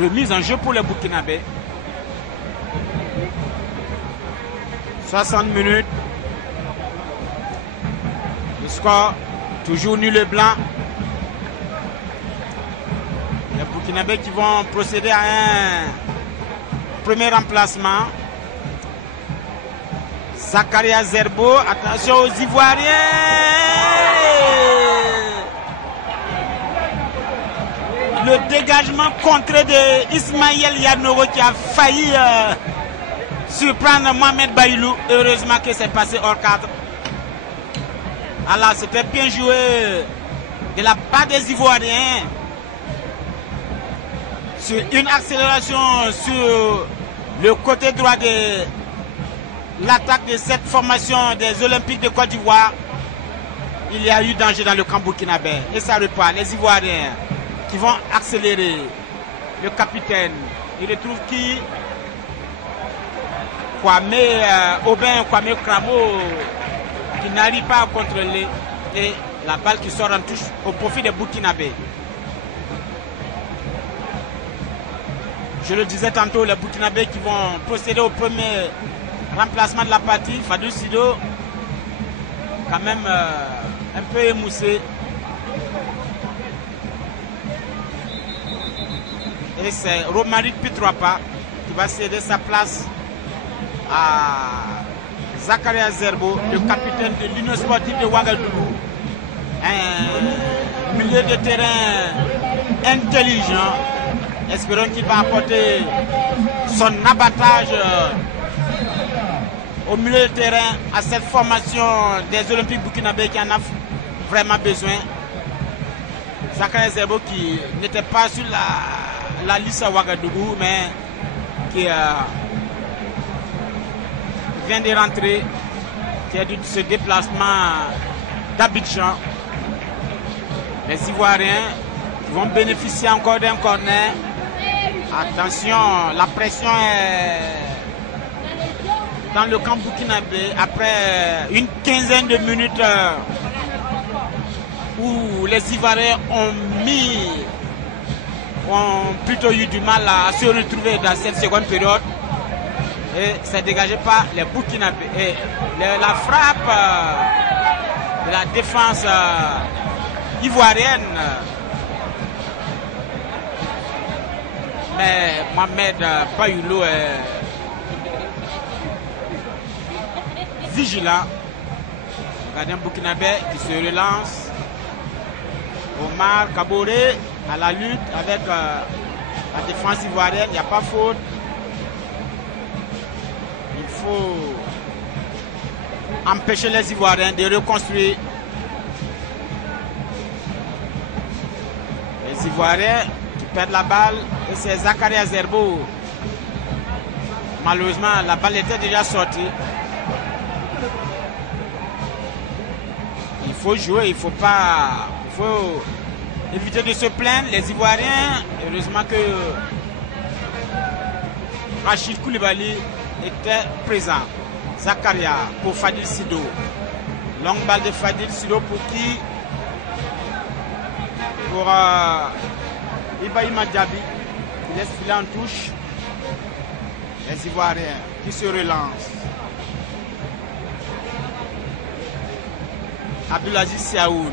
remise en jeu pour les Burkinabés. 60 minutes. Le score, toujours nul et blanc. Les Burkinabés qui vont procéder à un premier remplacement. Zakaria Zerbo, attention aux Ivoiriens. Le dégagement contré de Ismaël Yanoro qui a failli surprendre Mohamed Baïlou. Heureusement que c'est passé hors cadre. Alors c'était bien joué de la part des Ivoiriens. Sur une accélération sur le côté droit de l'attaque de cette formation des Olympiques de Côte d'Ivoire. Il y a eu danger dans le camp burkinabé. Et ça repart. Les Ivoiriens qui vont accélérer. Le capitaine, il retrouve qui? Kwame Kramo, qui n'arrive pas à contrôler. Et la balle qui sort en touche au profit des Burkinabés. Je le disais tantôt, les Burkinabés qui vont procéder au premier remplacement de la partie. Fadil Sido, quand même un peu émoussé. Et c'est Romaric Pitroapa qui va céder sa place à Zakaria Zerbo, le capitaine de l'Union sportive de Ouagadougou. Un milieu de terrain intelligent. Espérons qu'il va apporter son abattage au milieu de terrain à cette formation des Olympiques burkinabés qui en a vraiment besoin. Zakaria Zerbo qui n'était pas sur la liste à Ouagadougou, mais qui vient de rentrer, qui a dû ce déplacement d'Abidjan. Les Ivoiriens vont bénéficier encore d'un corner. Attention, la pression est dans le camp burkinabé après une quinzaine de minutes où les Ivoiriens ont plutôt eu du mal à se retrouver dans cette seconde période. Et c'est dégagé par les Burkinabés. Et la frappe de la défense ivoirienne. Mais Mohamed Bayoulou est vigilant. Le gardien burkinabé qui se relance. Omar Kaboré à la lutte avec la défense ivoirienne. Il n'y a pas faute. Il faut empêcher les Ivoiriens de reconstruire. Les Ivoiriens qui perdent la balle. Et c'est Zakaria Zerbo. Malheureusement, la balle était déjà sortie. Il faut jouer, il faut éviter de se plaindre. Les Ivoiriens, heureusement que Rachid Koulibaly était présent. Zakaria pour Fadil Sido. Longue balle de Fadil Sido pour qui? Pour Ibrahima Diaby. Il laisse filer en touche. Les Ivoiriens qui se relancent. Abdulaziz Siaoun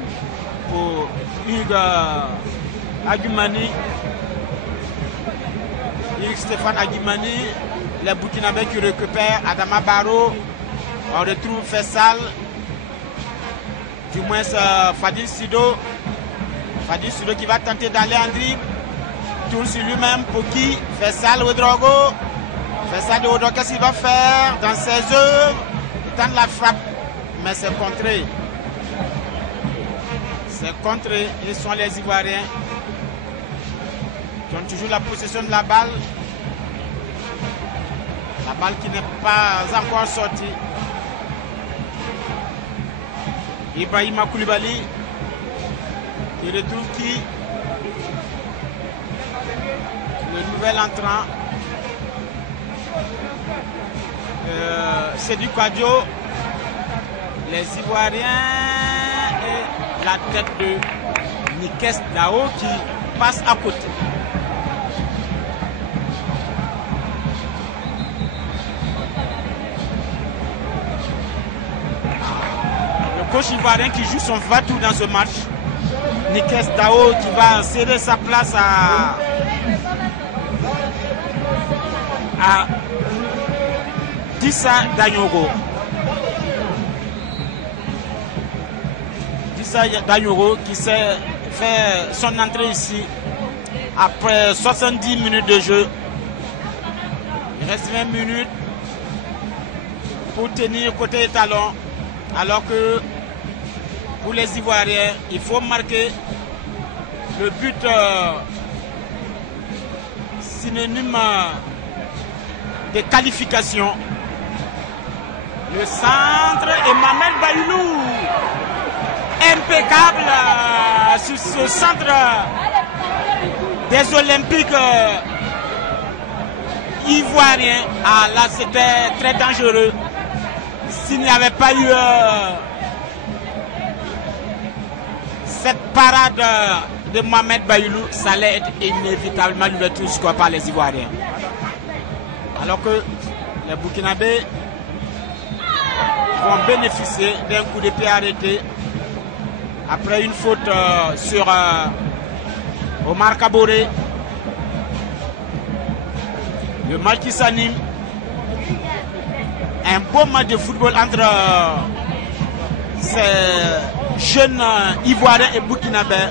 pour Hugues Agumani. Hugues Stéphane Agumani. Les Burkinabés qui récupèrent Adama Barrow. On retrouve Fessal. Du moins Fadil Sido. Fadil Sido qui va tenter d'aller en dribble. Tourne sur lui-même pour qui? Fessal Ouedraogo. Fessal de Ouedraogo, qu'est-ce qu'il va faire dans ses œuvres? Il tente la frappe, mais c'est contré. C'est contré et sont les Ivoiriens qui ont toujours la possession de la balle. La balle qui n'est pas encore sortie. Ibrahima Koulibaly qui retrouve qui? Le nouvel entrant. C'est du Quadio. Les Ivoiriens et la tête de Nikes Dao qui passe à côté. Le coach ivoirien qui joue son va-tout dans ce match. Nikes Dao qui va céder sa place à Dissa Danyoro. Dissa Danyoro qui s'est fait son entrée ici après 70 minutes de jeu. Il reste 20 minutes pour tenir côté étalon, alors que pour les Ivoiriens, il faut marquer le but synonyme de qualification. Le centre et Mohamed Bayoulou, impeccable sur ce centre des Olympiques ivoiriens. Ah là, c'était très dangereux. S'il n'y avait pas eu cette parade de Mohamed Bayoulou, ça allait être inévitablement l'ouverture du score par les Ivoiriens. Alors que les Burkinabés vont bénéficier d'un coup de pied arrêté après une faute sur Omar Kaboré. Le match qui s'anime. Un beau match de football entre ces jeunes Ivoiriens et Burkinabés.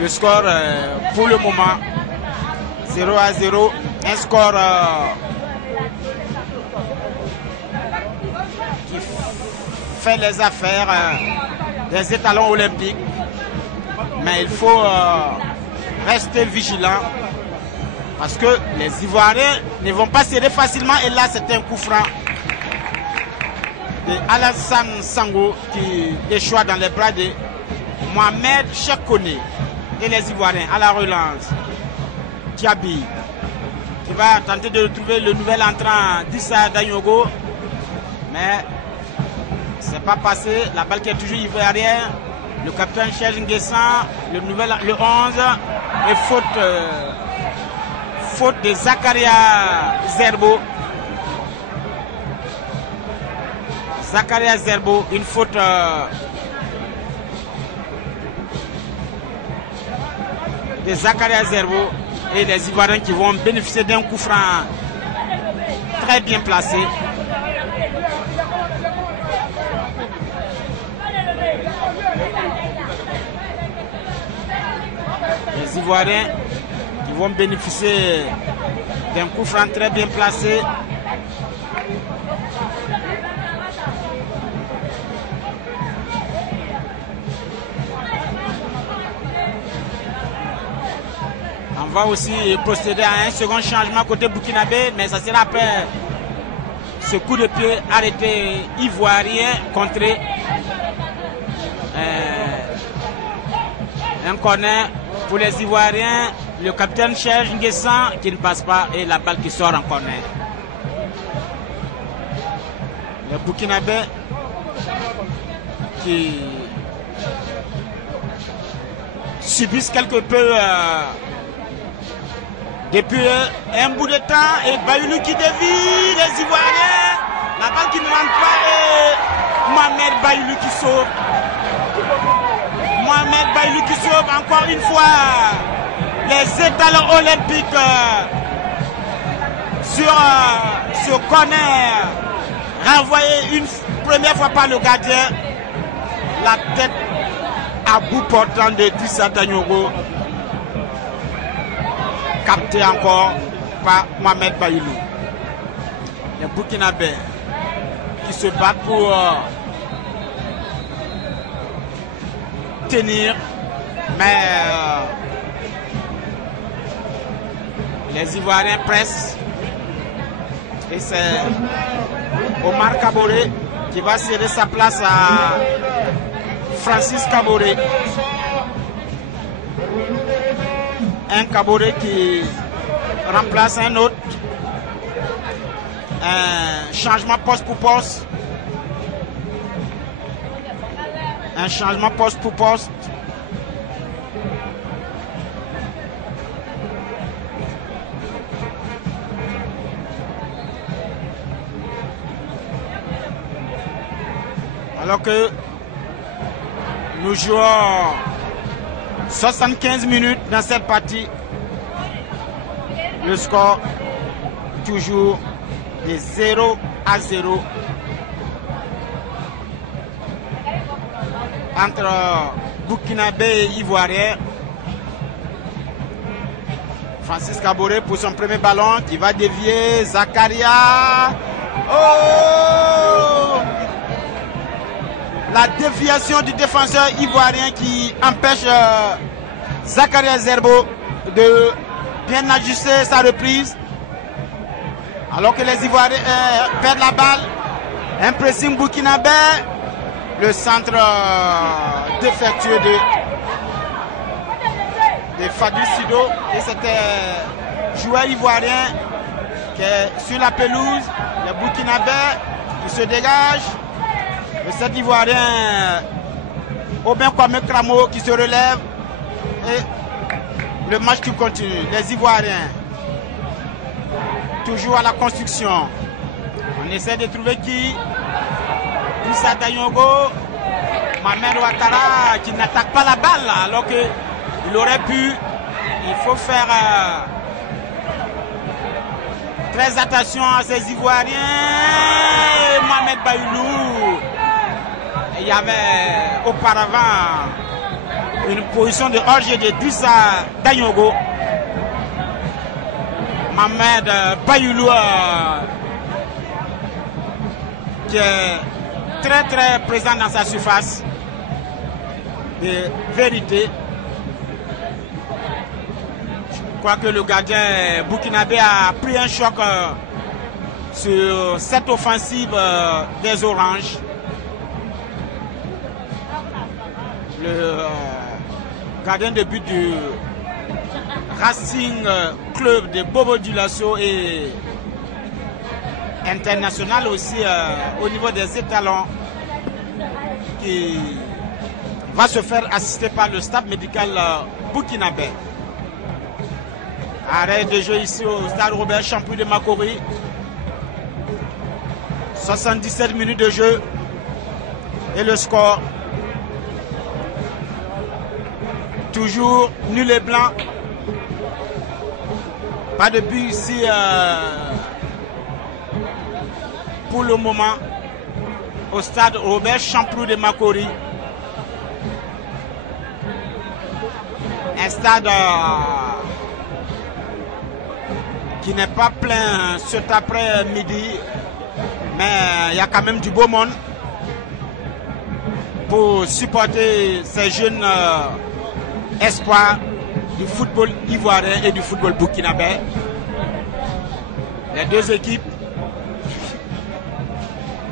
Le score pour le moment 0-0, un score qui fait les affaires des étalons olympiques, mais il faut rester vigilant parce que les Ivoiriens ne vont pas céder facilement. Et là c'est un coup franc de Alassane Sango qui échoue dans les bras de Mohamed Chekone. Et les Ivoiriens à la relance. Diaby qui va tenter de retrouver le nouvel entrant Dissa Danyoro, mais c'est pas passé. La balle qui est toujours ivoirienne. Le capitaine Serge Nguessan, le 11, et faute de Zakaria Zerbo. Zakaria Zerbo, une faute de Zakaria Zerbo, et les Ivoiriens qui vont bénéficier d'un coup franc très bien placé. Les Ivoiriens qui vont bénéficier d'un coup franc très bien placé. On va aussi procéder à un second changement côté burkinabé, mais ça sera après ce coup de pied arrêté ivoirien contré. Un corner pour les Ivoiriens, le capitaine Serge Nguessan qui ne passe pas et la balle qui sort en corner. Les Burkinabés qui subissent quelque peu depuis un bout de temps, et Bayoulou qui dévie les Ivoiriens, la balle qui ne rentre pas et Mohamed Bayoulou qui sauve. Mohamed Bayoulou qui sauve encore une fois les étalons olympiques sur ce corner renvoyé une première fois par le gardien. La tête à bout portant de Dissa Danyoro, capté encore par Mohamed Bayoulou. Les Burkinabés qui se battent pour tenir, mais les Ivoiriens pressent et c'est Omar Kaboré qui va céder sa place à Francis Kaboré. Un Kaboré qui remplace un autre. Un changement poste pour poste. Un changement poste pour poste. Alors que nous jouons 75 minutes dans cette partie. Le score toujours de 0-0 entre Burkinabé et Ivoirien. Francis Kaboré pour son premier ballon qui va dévier. Zakaria. Oh! La déviation du défenseur ivoirien qui empêche Zakaria Zerbo de bien ajuster sa reprise. Alors que les Ivoiriens perdent la balle. Un pressing burkinabé. Le centre défectueux de Fadou Sido. Et c'était joueur ivoirien qui est sur la pelouse. Le burkinabé qui se dégage. Et cet Ivoirien Aubin Kwame Kramo qui se relève. Et le match qui continue. Les Ivoiriens toujours à la construction. On essaie de trouver qui. Issa Dayongo, Mohamed Ouattara qui n'attaque pas la balle là, alors qu'il aurait pu. Il faut faire très attention à ces Ivoiriens. Mohamed Bayoulou. Il y avait auparavant une position de hors-jeu de Issa Dayongo. Mohamed Bayoulou qui est très présent dans sa surface de vérité. Je crois que le gardien burkinabé a pris un choc sur cette offensive des Oranges. Le gardien de but du Racing Club de Bobo Dioulasso et international aussi au niveau des étalons qui va se faire assister par le staff médical burkinabé. Arrêt de jeu ici au stade Robert Champoux de Makori. 77 minutes de jeu et le score toujours nul et blanc. Pas de but ici pour le moment au stade Robert Champoux de Makori. Un stade qui n'est pas plein cet après-midi, mais il y a quand même du beau monde pour supporter ces jeunes espoirs du football ivoirien et du football burkinabé. Les deux équipes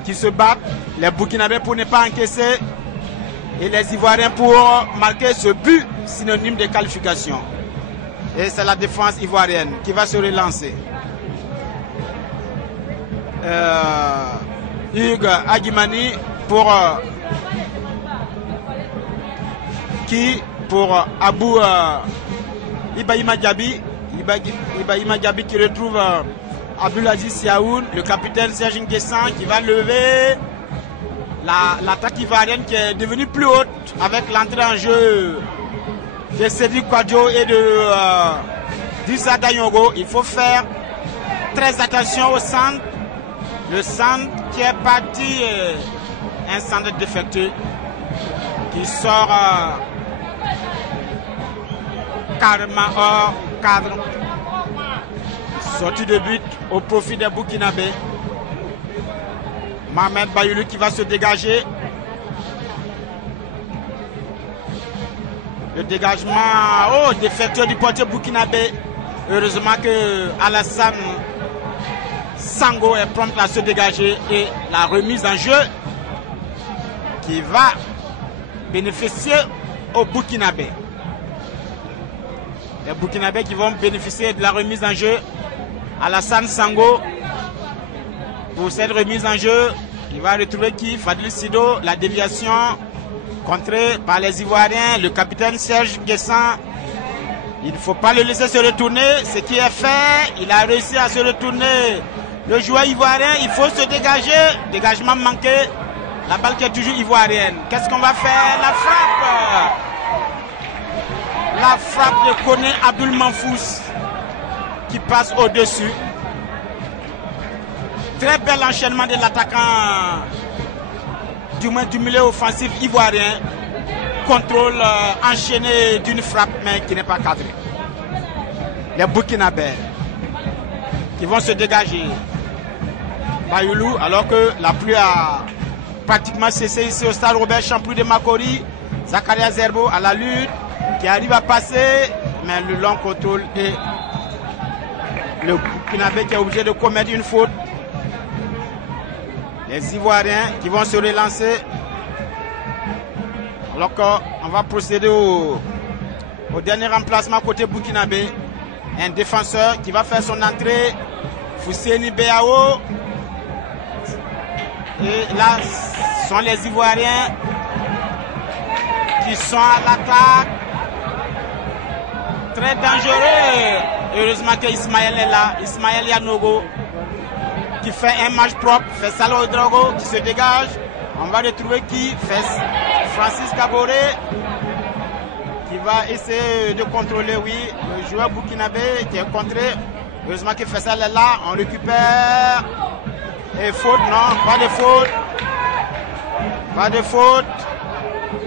qui se battent, les Burkinabés pour ne pas encaisser et les Ivoiriens pour marquer ce but synonyme de qualification. Et c'est la défense ivoirienne qui va se relancer. Hugues Agimani pour Abou Ibrahima Diaby. Ibrahima Diaby qui retrouve Abdoulaziz Siaoun, le capitaine Serge Nguessan qui va lever l'attaque ivoirienne qui est devenue plus haute avec l'entrée en jeu de Cédric Kouadio et d'Issa Dayongo. Il faut faire très attention au centre. Le centre qui est parti, un centre défectueux qui sort carrément hors cadre. Sortie de but au profit des Burkinabés. Mohamed Bayoulou qui va se dégager. Le dégagement, défectueux du portier burkinabé. Heureusement que Alassane Sango est prompt à se dégager et la remise en jeu qui va bénéficier aux Burkinabés. Les Burkinabés qui vont bénéficier de la remise en jeu. Alassane Sango pour cette remise en jeu. Il va retrouver qui? Fadil Sido, la déviation contrée par les Ivoiriens, le capitaine Serge Guessan. Il ne faut pas le laisser se retourner, ce qui est fait, il a réussi à se retourner. Le joueur ivoirien, il faut se dégager, dégagement manqué, la balle qui est toujours ivoirienne. Qu'est-ce qu'on va faire? La frappe de Koné Abdul Manfous qui passe au-dessus. Très bel enchaînement de l'attaquant, du moins du milieu offensif ivoirien. Contrôle enchaîné d'une frappe, mais qui n'est pas cadré. Les Burkinabés qui vont se dégager. Bayoulou, alors que la pluie a pratiquement cessé ici au stade Robert Champoux de Makori. Zakaria Zerbo à la lutte, qui arrive à passer, mais le long contrôle et le Burkinabé qui est obligé de commettre une faute. Les Ivoiriens qui vont se relancer. Alors qu'on va procéder au dernier remplacement côté burkinabé. Un défenseur qui va faire son entrée, Fousseni Béao. Et là, ce sont les Ivoiriens qui sont à l'attaque. Très dangereux. Heureusement que Ismaël est là. Ismaël Yanogo qui fait un match propre. Fait Salo Drogo qui se dégage. On va retrouver qui? Fait Francis Gaboré qui va essayer de contrôler, oui, le joueur burkinabé qui est contré. Heureusement que Fessal est là, on récupère. Et faute, non, pas de faute. Pas de faute.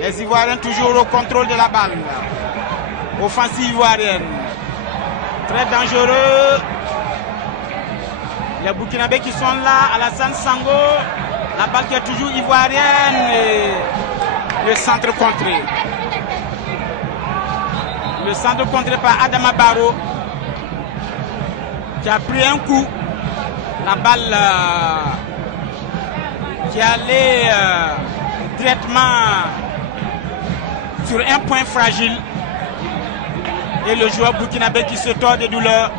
Les Ivoiriens toujours au contrôle de la balle. Offensive ivoirienne. Très dangereux. Les Burkinabés qui sont là, Alassane Sango. La balle qui est toujours ivoirienne et le centre contré. Le centre contré par Adama Barrow qui a pris un coup. La balle qui allait directement sur un point fragile. Et le joueur burkinabé qui se tord de douleur.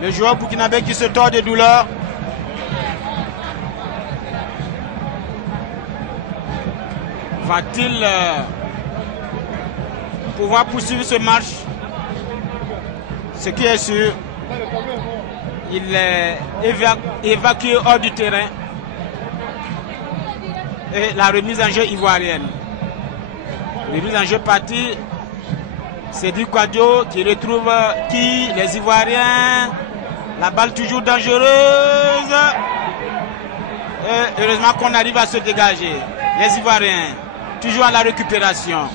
Le joueur burkinabé qui se tord de douleur. Va-t-il pouvoir poursuivre ce match? Ce qui est sûr, il est évacué hors du terrain. Et la remise en jeu ivoirienne. Remise en jeu partie. C'est du Quadio qui retrouve qui? Les Ivoiriens. La balle toujours dangereuse. Et heureusement qu'on arrive à se dégager. Les Ivoiriens. Toujours à la récupération.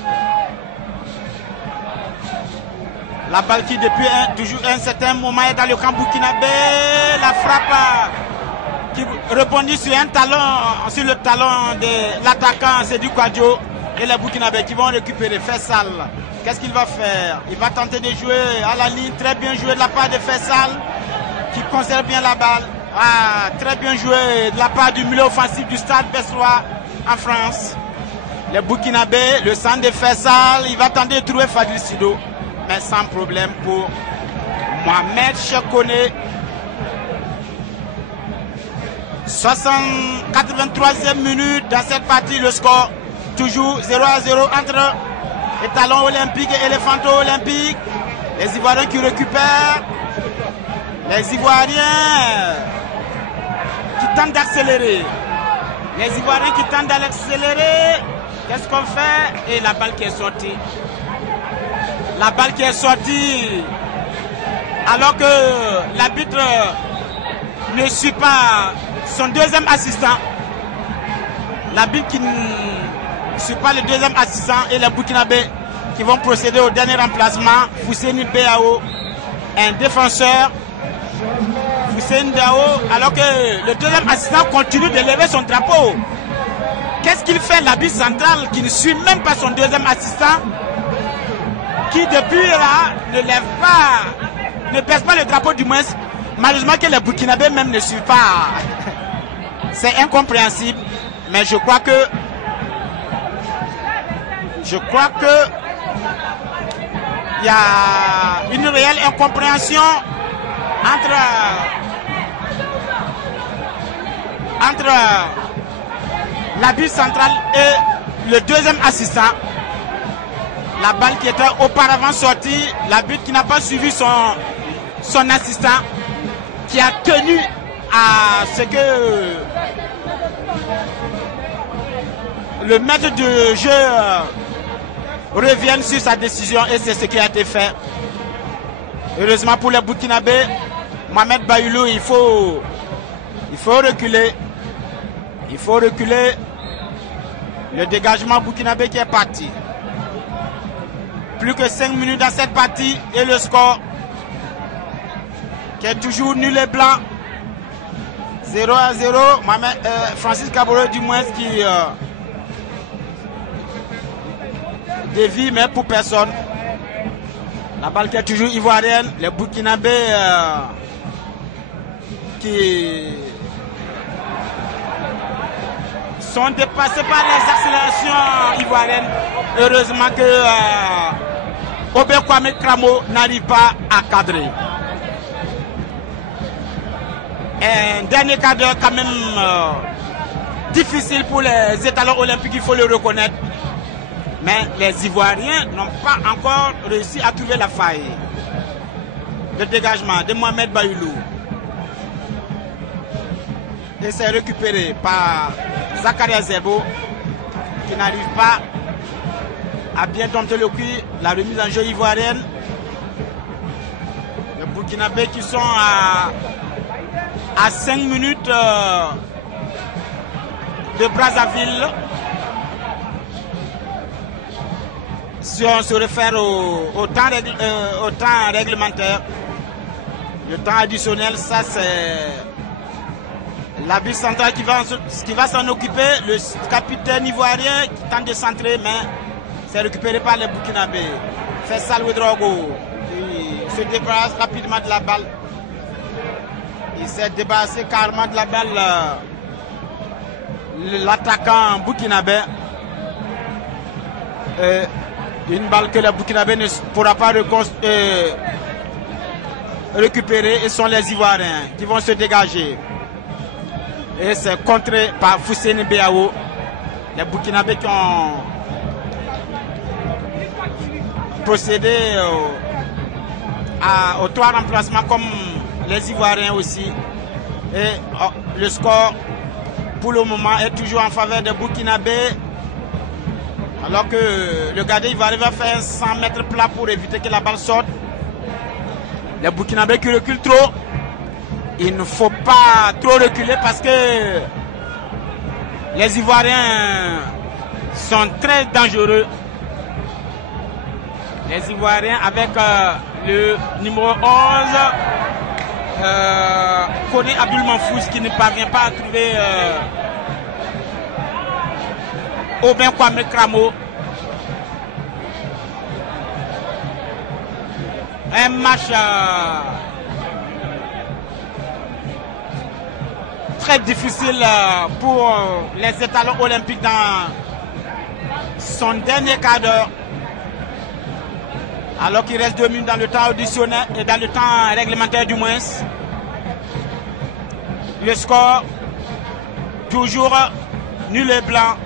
La balle qui depuis toujours un certain moment est dans le camp burkinabé. La frappe qui rebondit sur un talon, sur le talon de l'attaquant, c'est du Quadio. Et les Burkinabés qui vont récupérer Fessal. Qu'est-ce qu'il va faire? Il va tenter de jouer à la ligne. Très bien joué de la part de Fessal qui conserve bien la balle. Très bien joué de la part du milieu offensif du stade Bessois en France. Les Burkinabés, le centre de Fessal, il va tenter de trouver Fadil Sido, mais sans problème pour Mohamed Chekoné. 83e minute dans cette partie, le score toujours 0-0 entre Étalon Olympique et Éléphanto Olympique. Les Ivoiriens qui récupèrent. Les Ivoiriens qui tentent d'accélérer. Les Ivoiriens qui tentent d'accélérer. Qu'est-ce qu'on fait? Et la balle qui est sortie. La balle qui est sortie. Alors que l'arbitre ne suit pas son deuxième assistant. L'arbitre qui ne suit pas le deuxième assistant et les Burkinabés qui vont procéder au dernier remplacement. Fousseni Béao, un défenseur. Hussein Dao, alors que le deuxième assistant continue de lever son drapeau. Qu'est-ce qu'il fait l'arbitre central qui ne suit même pas son deuxième assistant, qui depuis là ne lève pas, ne baisse pas le drapeau du moins. Malheureusement que les Burkinabés même ne suivent pas. C'est incompréhensible, mais je crois que il y a une réelle incompréhension entre l'arbitre central et le deuxième assistant. La balle qui était auparavant sortie, l'arbitre qui n'a pas suivi son assistant, qui a tenu à ce que le maître de jeu revienne sur sa décision, et c'est ce qui a été fait. Heureusement pour les Burkinabés, Mohamed Bayoulou, il faut reculer. Il faut reculer. Le dégagement burkinabé qui est parti. Plus que 5 minutes dans cette partie et le score qui est toujours nul et blanc. 0-0. Francis Caboro du moins qui dévie, mais pour personne. La balle qui est toujours ivoirienne. Les Burkinabés qui sont dépassés par les accélérations ivoiriennes. Heureusement que Obey Kwame Kramo n'arrive pas à cadrer. Un dernier quart d'heure quand même difficile pour les étalons olympiques, il faut le reconnaître. Mais les Ivoiriens n'ont pas encore réussi à trouver la faille. Le dégagement de Mohamed Bayoulou. Et c'est récupéré par Zakaria Zebo, qui n'arrive pas à bien dompter le cuir. La remise en jeu ivoirienne. Les Burkinabés qui sont à 5 minutes de Brazzaville. Si on se réfère au temps réglementaire, le temps additionnel, ça c'est l'arbitre central qui va s'en occuper. Le capitaine ivoirien qui tente de centrer, mais c'est récupéré par les Burkinabés. Faisal Ouedraogo, il se débarrasse rapidement de la balle. Il s'est débarrassé carrément de la balle. L'attaquant burkinabé. Une balle que le Burkinabé ne pourra pas récupérer, et sont les Ivoiriens qui vont se dégager. Et c'est contré par Fousseni Béao. Les Burkinabés qui ont procédé aux 3 remplacements comme les Ivoiriens aussi. Et le score pour le moment est toujours en faveur des Burkinabés. Alors que le gardien va arriver à faire 100 mètres plat pour éviter que la balle sorte. Les Burkinabés qui reculent trop. Il ne faut pas trop reculer parce que les Ivoiriens sont très dangereux. Les Ivoiriens avec le numéro 11, Koné Abdul Manfous, qui ne parvient pas à trouver Obey Kwame Kramo. Un match très difficile pour les étalons olympiques dans son dernier quart d'heure. Alors qu'il reste 2 minutes dans le temps additionnel et dans le temps réglementaire du moins. Le score toujours nul et blanc.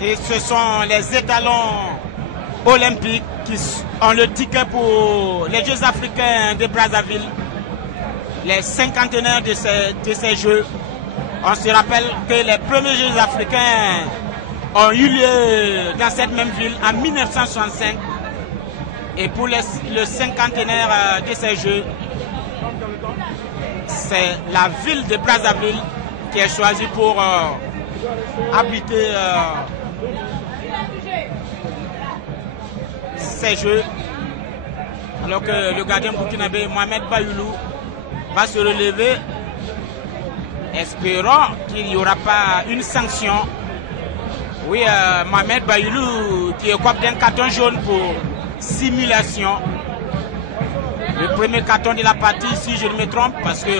Et ce sont les étalons olympiques qui ont le ticket pour les Jeux africains de Brazzaville, les cinquantenaires de ces Jeux. On se rappelle que les premiers Jeux africains ont eu lieu dans cette même ville en 1965. Et pour le cinquantenaire de ces Jeux, c'est la ville de Brazzaville qui est choisie pour abriter ces Jeux. Alors que le gardien burkinabé Mohamed Bayoulou va se relever. Espérons qu'il n'y aura pas une sanction. Oui, Mohamed Bayoulou qui écope d'un carton jaune pour simulation. Le premier carton de la partie, si je ne me trompe, parce que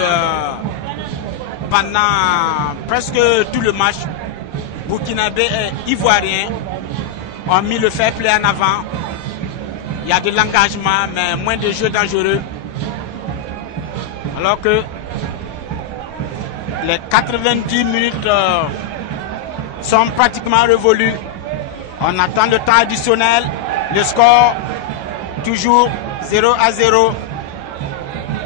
pendant presque tout le match, Burkinabé et Ivoirien ont mis le fair play en avant. Il y a de l'engagement, mais moins de jeux dangereux. Alors que les 90 minutes sont pratiquement révolues. On attend le temps additionnel. Le score, toujours 0-0.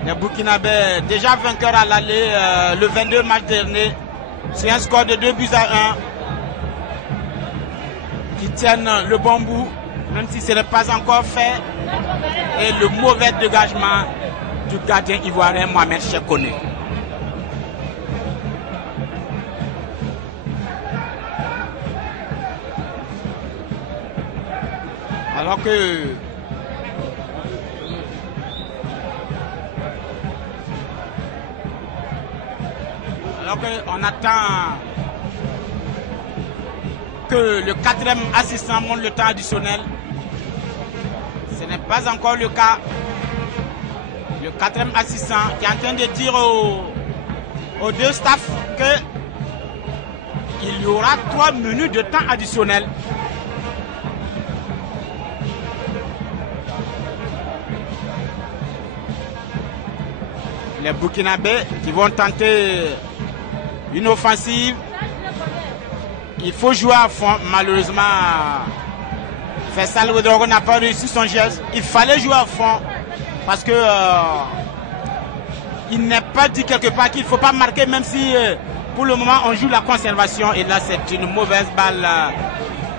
Les Burkinabés, déjà vainqueurs à l'aller le 22 mars dernier, c'est un score de 2-1 qui tiennent le bon bout, même si ce n'est pas encore fait. Et le mauvais dégagement du gardien ivoirien Mohamed Chekone. Alors qu'on attend que le 4e assistant monte le temps additionnel. Ce n'est pas encore le cas. Le 4e assistant qui est en train de dire aux deux staffs qu'il y aura 3 minutes de temps additionnel. Les Burkinabés qui vont tenter une offensive. Il faut jouer à fond. Malheureusement, Faisal Ouedraogo n'a pas réussi son geste. Il fallait jouer à fond parce que il n'est pas dit quelque part qu'il ne faut pas marquer, même si pour le moment on joue la conservation. Et là c'est une mauvaise balle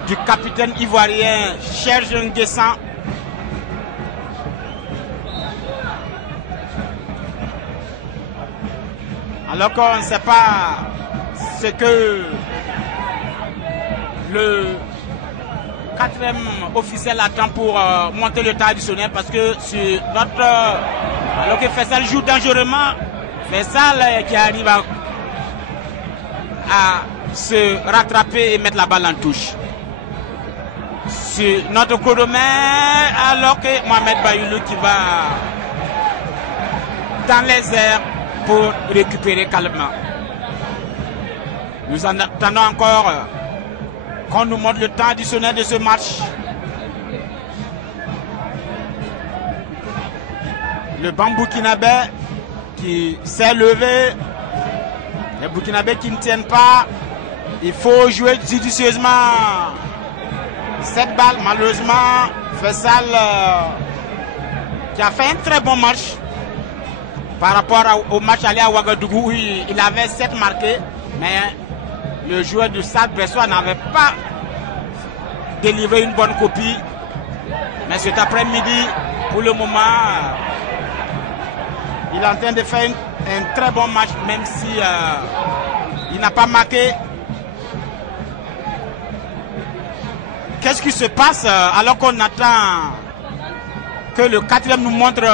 du capitaine ivoirien Serge Nguessan. Alors qu'on ne sait pas ce que le 4e officiel attend pour monter le temps additionnel, parce que sur notre alors que Faisal joue dangereusement, Faisal qui arrive à se rattraper et mettre la balle en touche. Sur notre chronomètre, alors que Mohamed Bayoulou qui va dans les airs pour récupérer calmement. Nous en attendons encore qu'on nous montre le temps additionnel de ce match. Le banc burkinabé qui s'est levé. Les Burkinabés qui ne tiennent pas. Il faut jouer judicieusement cette balle. Malheureusement, Faisal qui a fait un très bon match par rapport au match allé à Ouagadougou où il avait 7 marqués, mais le joueur du Stade Bressois n'avait pas délivré une bonne copie. Mais cet après-midi, pour le moment, il est en train de faire un très bon match, même si il n'a pas marqué. Qu'est-ce qui se passe alors qu'on attend que le 4e nous montre...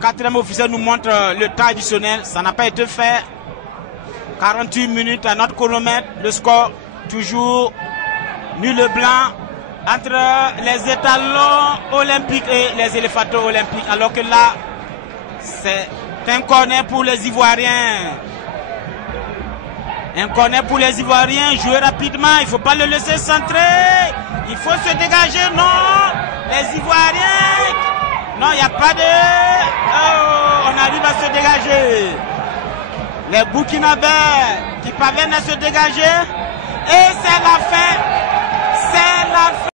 4e officiel nous montre le temps additionnel. Ça n'a pas été fait. 48 minutes à notre chronomètre. Le score toujours nul blanc entre les étalons olympiques et les éléphantos olympiques. Alors que là, c'est un corner pour les Ivoiriens. Un corner pour les Ivoiriens. Jouer rapidement. Il ne faut pas le laisser centrer. Il faut se dégager. Non. Les Ivoiriens. Non, il n'y a pas de... Oh, on arrive à se dégager. Les Burkinabés qui parviennent à se dégager. Et c'est la fin. C'est la fin.